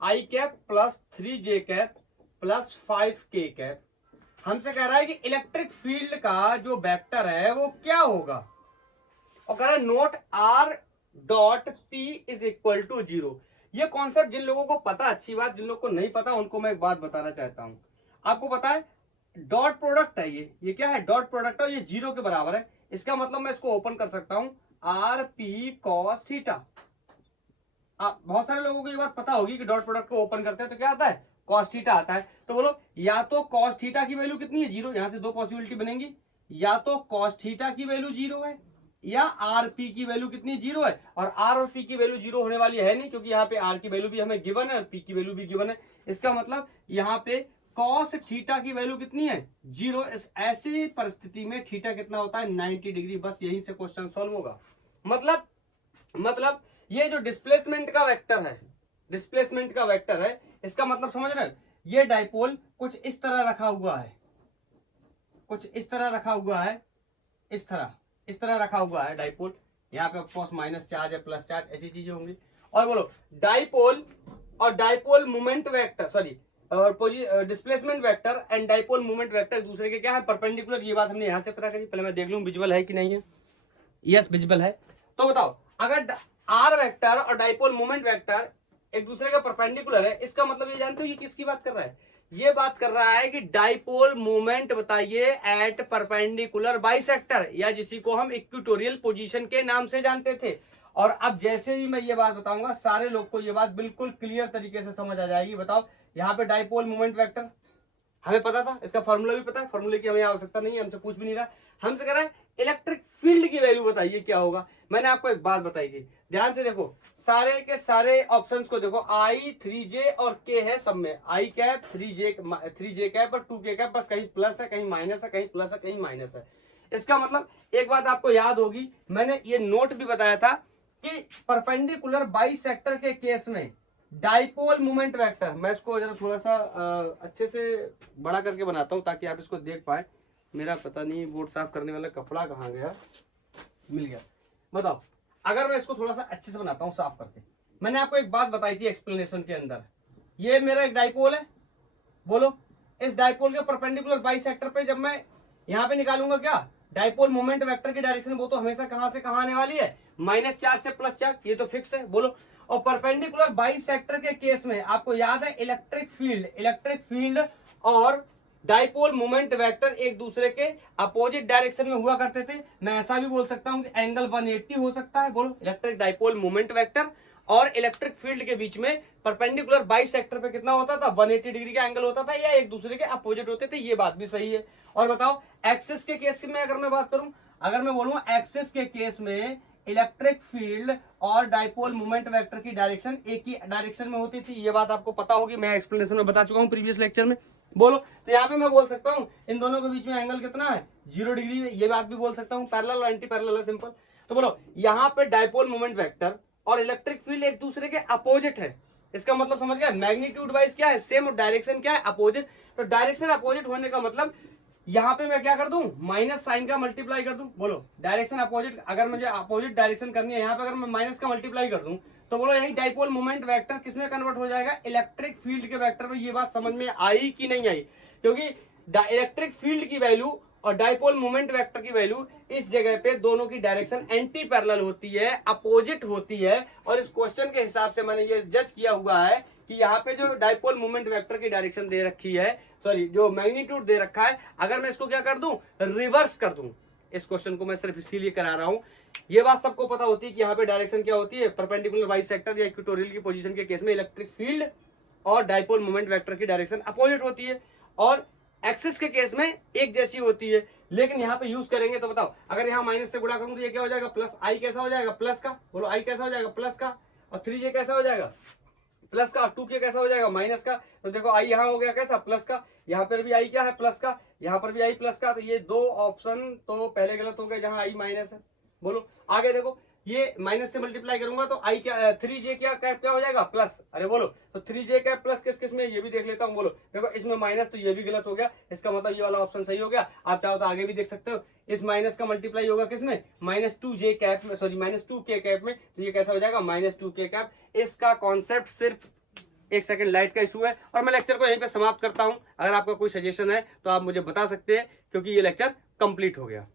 i cap plus 3j cap plus 5k cap. हमसे कह रहा है कि इलेक्ट्रिक फील्ड का जो वेक्टर है वो क्या होगा, और कह रहा है note r dot p is equal to 0। ये कॉन्सेप्ट जिन लोगों को पता, अच्छी बात, जिन लोगों को नहीं पता उनको मैं एक बात बताना चाहता हूं। आपको पता है डॉट प्रोडक्ट है, ये क्या है, डॉट प्रोडक्ट है, ये 0 के बराबर है। इसका मतलब मैं इसको ओपन कर सकता हूं आर पी कॉस थीटा। बहुत सारे लोगों को ये बात पता होगी कि डॉट प्रोडक्ट को ओपन करते हैं तो क्या आता है, कॉस थीटा आता है। तो बोलो या तो कॉस थीटा की वैल्यू कितनी है, 0, यहां से दो पॉसिबिलिटी बनेंगी, या तो कॉस थीटा की वैल्यू 0 है या आर पी की वैल्यू कितनी 0 है। और आर और पी की वैल्यू 0 होने वाली है नहीं, क्योंकि यहाँ पे आर की वैल्यू भी हमें गिवन है और पी की वैल्यू भी गिवन है। इसका मतलब यहाँ पे कॉस थीटा की वैल्यू कितनी है, 0। इस ऐसी परिस्थिति में थीटा कितना होता है, 90 डिग्री। बस यहीं से क्वेश्चन सॉल्व होगा। मतलब ये जो डिस्प्लेसमेंट का वेक्टर है, डिस्प्लेसमेंट का वेक्टर है, इसका मतलब समझ रहे हैं, ये डाइपोल कुछ इस तरह रखा हुआ है, कुछ इस तरह रखा हुआ है, इस तरह रखा हुआ है डाइपोल। यहाँ पे ऑफकोर्स माइनस चार्ज है, प्लस चार्ज, ऐसी चीजें होंगी। और बोलो डाइपोल और dipole moment vector, sorry displacement vector and dipole moment vector दूसरे के क्या है, परपेंडिकुलर। ये बात हमने यहाँ से पता करी, पहले मैं देख लूं विजुअल है कि नहीं है। यस विजुअल है। तो बताओ अगर आर वेक्टर और डाइपोल मोमेंट वेक्टर एक दूसरे के परपेंडिकुलर है, इसका मतलब ये जानते हो ये किसकी बात कर रहा है, ये बात कर रहा है कि डाइपोल मोमेंट बताइए एट परपेंडिकुलर बाइसेक्टर, या जिसी को हम इक्वेटोरियल पोजीशन के नाम से जानते थे। और अब जैसे ही मैं ये बात बताऊंगा सारे लोग को ये बात बिल्कुल क्लियर तरीके से समझ आ जाएगी। बताओ यहाँ पे डाइपोल मोमेंट वेक्टर हमें पता था, इसका फॉर्मूला भी पता है, फॉर्मूले की हमें आवश्यकता नहीं है, हमसे पूछ भी नहीं रहा। हमसे कह रहा है इलेक्ट्रिक फील्ड की वैल्यू बताइए क्या होगा। मैंने आपको एक बात बताई थी, ध्यान से देखो, सारे के सारे ऑप्शंस को देखो, आई 3j और k है सब में, आई कैप 3j कैप और 2k कैप, बस कहीं प्लस है कहीं माइनस है, कहीं प्लस है कहीं माइनस है। इसका मतलब एक बात आपको याद होगी, मैंने ये नोट भी बताया था कि परपेंडिकुलर बाइसेक्टर के केस में डाइपोल मोमेंट वेक्टर, मैं इसको जरा थोड़ा सा अच्छे से बड़ा करके बनाता हूं ताकि आप इसको देख पाए। मेरा पता नहीं बोर्ड साफ करने वाला कपड़ा कहाँ गया, मिल गया। बताओ अगर मैं इसको थोड़ा सा अच्छे से बनाता हूं साफ करके। मैंने आपको एक बात बताई थी एक्सप्लेनेशन के अंदर, ये मेरा एक डाइपोल है, बोलो इस डाइपोल के परपेंडिकुलर बाइसेक्टर पे जब मैं यहाँ पे निकालूंगा क्या डाइपोल मोमेंट वेक्टर की डायरेक्शन, वो तो हमेशा कहां से कहां आने वाली है, माइनस चार्ज से प्लस चार्ज, ये तो फिक्स है। बोलो और परपेंडिकुलर बाइसेक्टर के केस में आपको याद है इलेक्ट्रिक फील्ड और डाइपोल मोमेंट वेक्टर एक दूसरे के अपोजिट डायरेक्शन में हुआ करते थे। मैं ऐसा भी बोल सकता हूं कि एंगल 180 हो सकता है। बोलो इलेक्ट्रिक डाइपोल मोमेंट वेक्टर और इलेक्ट्रिक फील्ड के बीच में परपेंडिकुलर बाइसेक्टर पे कितना होता था, 180 डिग्री का एंगल होता था, या एक दूसरे के अपोजिट होते थे। ये बात भी सही है। और बताओ एक्सिस के केस में अगर मैं बात करूं, अगर मैं बोलूं एक्सिस के केस में इलेक्ट्रिक फील्ड और डाइपोल मोमेंट वेक्टर की डायरेक्शन एक ही डायरेक्शन में होती थी, ये बात आपको पता होगी, मैं एक्सप्लेनेशन में बता चुका हूं प्रीवियस लेक्चर में। बोलो तो यहाँ पे मैं बोल सकता हूँ इन दोनों के बीच में एंगल कितना है, 0 डिग्री है, ये बात भी बोल सकता हूँ। पैरेलल और एंटी पैरेलल है, सिंपल। तो बोलो यहाँ पे डाइपोल मोमेंट वेक्टर और इलेक्ट्रिक फील्ड एक दूसरे के अपोजिट है, इसका मतलब समझ गया, मैग्नीट्यूड वाइज क्या है सेम, डायरेक्शन क्या है अपोजिट। तो डायरेक्शन अपोजिट होने का मतलब यहाँ पे मैं क्या कर दूं, माइनस साइन का मल्टीप्लाई कर दूं। बोलो डायरेक्शन अपोजिट, अगर मुझे अपोजिट डायरेक्शन करनी है, यहाँ पे अगर मैं माइनस का मल्टीप्लाई कर दूं तो बोलो यही डाइपोल मोमेंट वेक्टर किसमें कन्वर्ट हो जाएगा, इलेक्ट्रिक फील्ड के वेक्टर में। ये बात समझ में आई कि नहीं आई, क्योंकि इलेक्ट्रिक फील्ड की वैल्यू और डाइपोल मोमेंट वेक्टर की वैल्यू इस जगह पे दोनों की डायरेक्शन एंटी पैरेलल होती है, अपोजिट होती है। और इस क्वेश्चन के हिसाब से मैंने ये जज किया हुआ है कि यहाँ पे जो डाइपोल मोमेंट वेक्टर की डायरेक्शन दे रखी है, सॉरी जो मैग्नीट्यूड दे रखा है, अगर मैं इसको क्या कर दूं, रिवर्स कर दूं, इस क्वेश्चन को मैं सिर्फ इसीलिए करा रहा हूं। ये बात सबको पता होती है कि यहाँ पे डायरेक्शन क्या होती है, परपेंडिकुलर बाइसेक्टर या इक्वेटोरियल की पोजीशन के केस में इलेक्ट्रिक फील्ड और डाइपोल मोमेंट वेक्टर की डायरेक्शन अपोजिट होती है, और एक्सिस के केस में एक जैसी होती है। लेकिन यहाँ पे यूज करेंगे तो बताओ, अगर यहाँ माइनस से गुणा करूं तो ये क्या हो जाएगा, प्लस आई कैसा हो जाएगा, प्लस का, बोलो आई कैसा हो जाएगा, प्लस का, और 3j कैसा हो जाएगा, प्लस का, 2k कैसा हो जाएगा, माइनस का। तो देखो आई यहाँ हो गया कैसा, प्लस का, यहाँ पर भी आई क्या है, प्लस का, यहाँ पर भी आई प्लस का। तो ये दो ऑप्शन तो पहले गलत हो गए जहां आई माइनस है। बोलो आगे देखो, ये माइनस से मल्टीप्लाई करूंगा तो आई क्या, 3j क्या कैप क्या हो जाएगा, प्लस। अरे बोलो, तो 3j कैप प्लस किस किस में, ये भी देख लेता हूँ। बोलो देखो, इसमें माइनस, तो ये भी गलत हो गया, इसका मतलब ये वाला ऑप्शन सही हो गया। आप चाहो तो आगे भी देख सकते हो, इस माइनस का मल्टीप्लाई होगा किसमें, -2j कैप में, सॉरी -2k कैप में, तो ये कैसा हो जाएगा, -2k कैप। इसका कॉन्सेप्ट सिर्फ एक सेकंड, लाइट का इशू है और मैं लेक्चर को यहीं पे समाप्त करता हूं। अगर आपका कोई सजेशन है तो आप मुझे बता सकते हैं, क्योंकि ये लेक्चर कंप्लीट हो गया।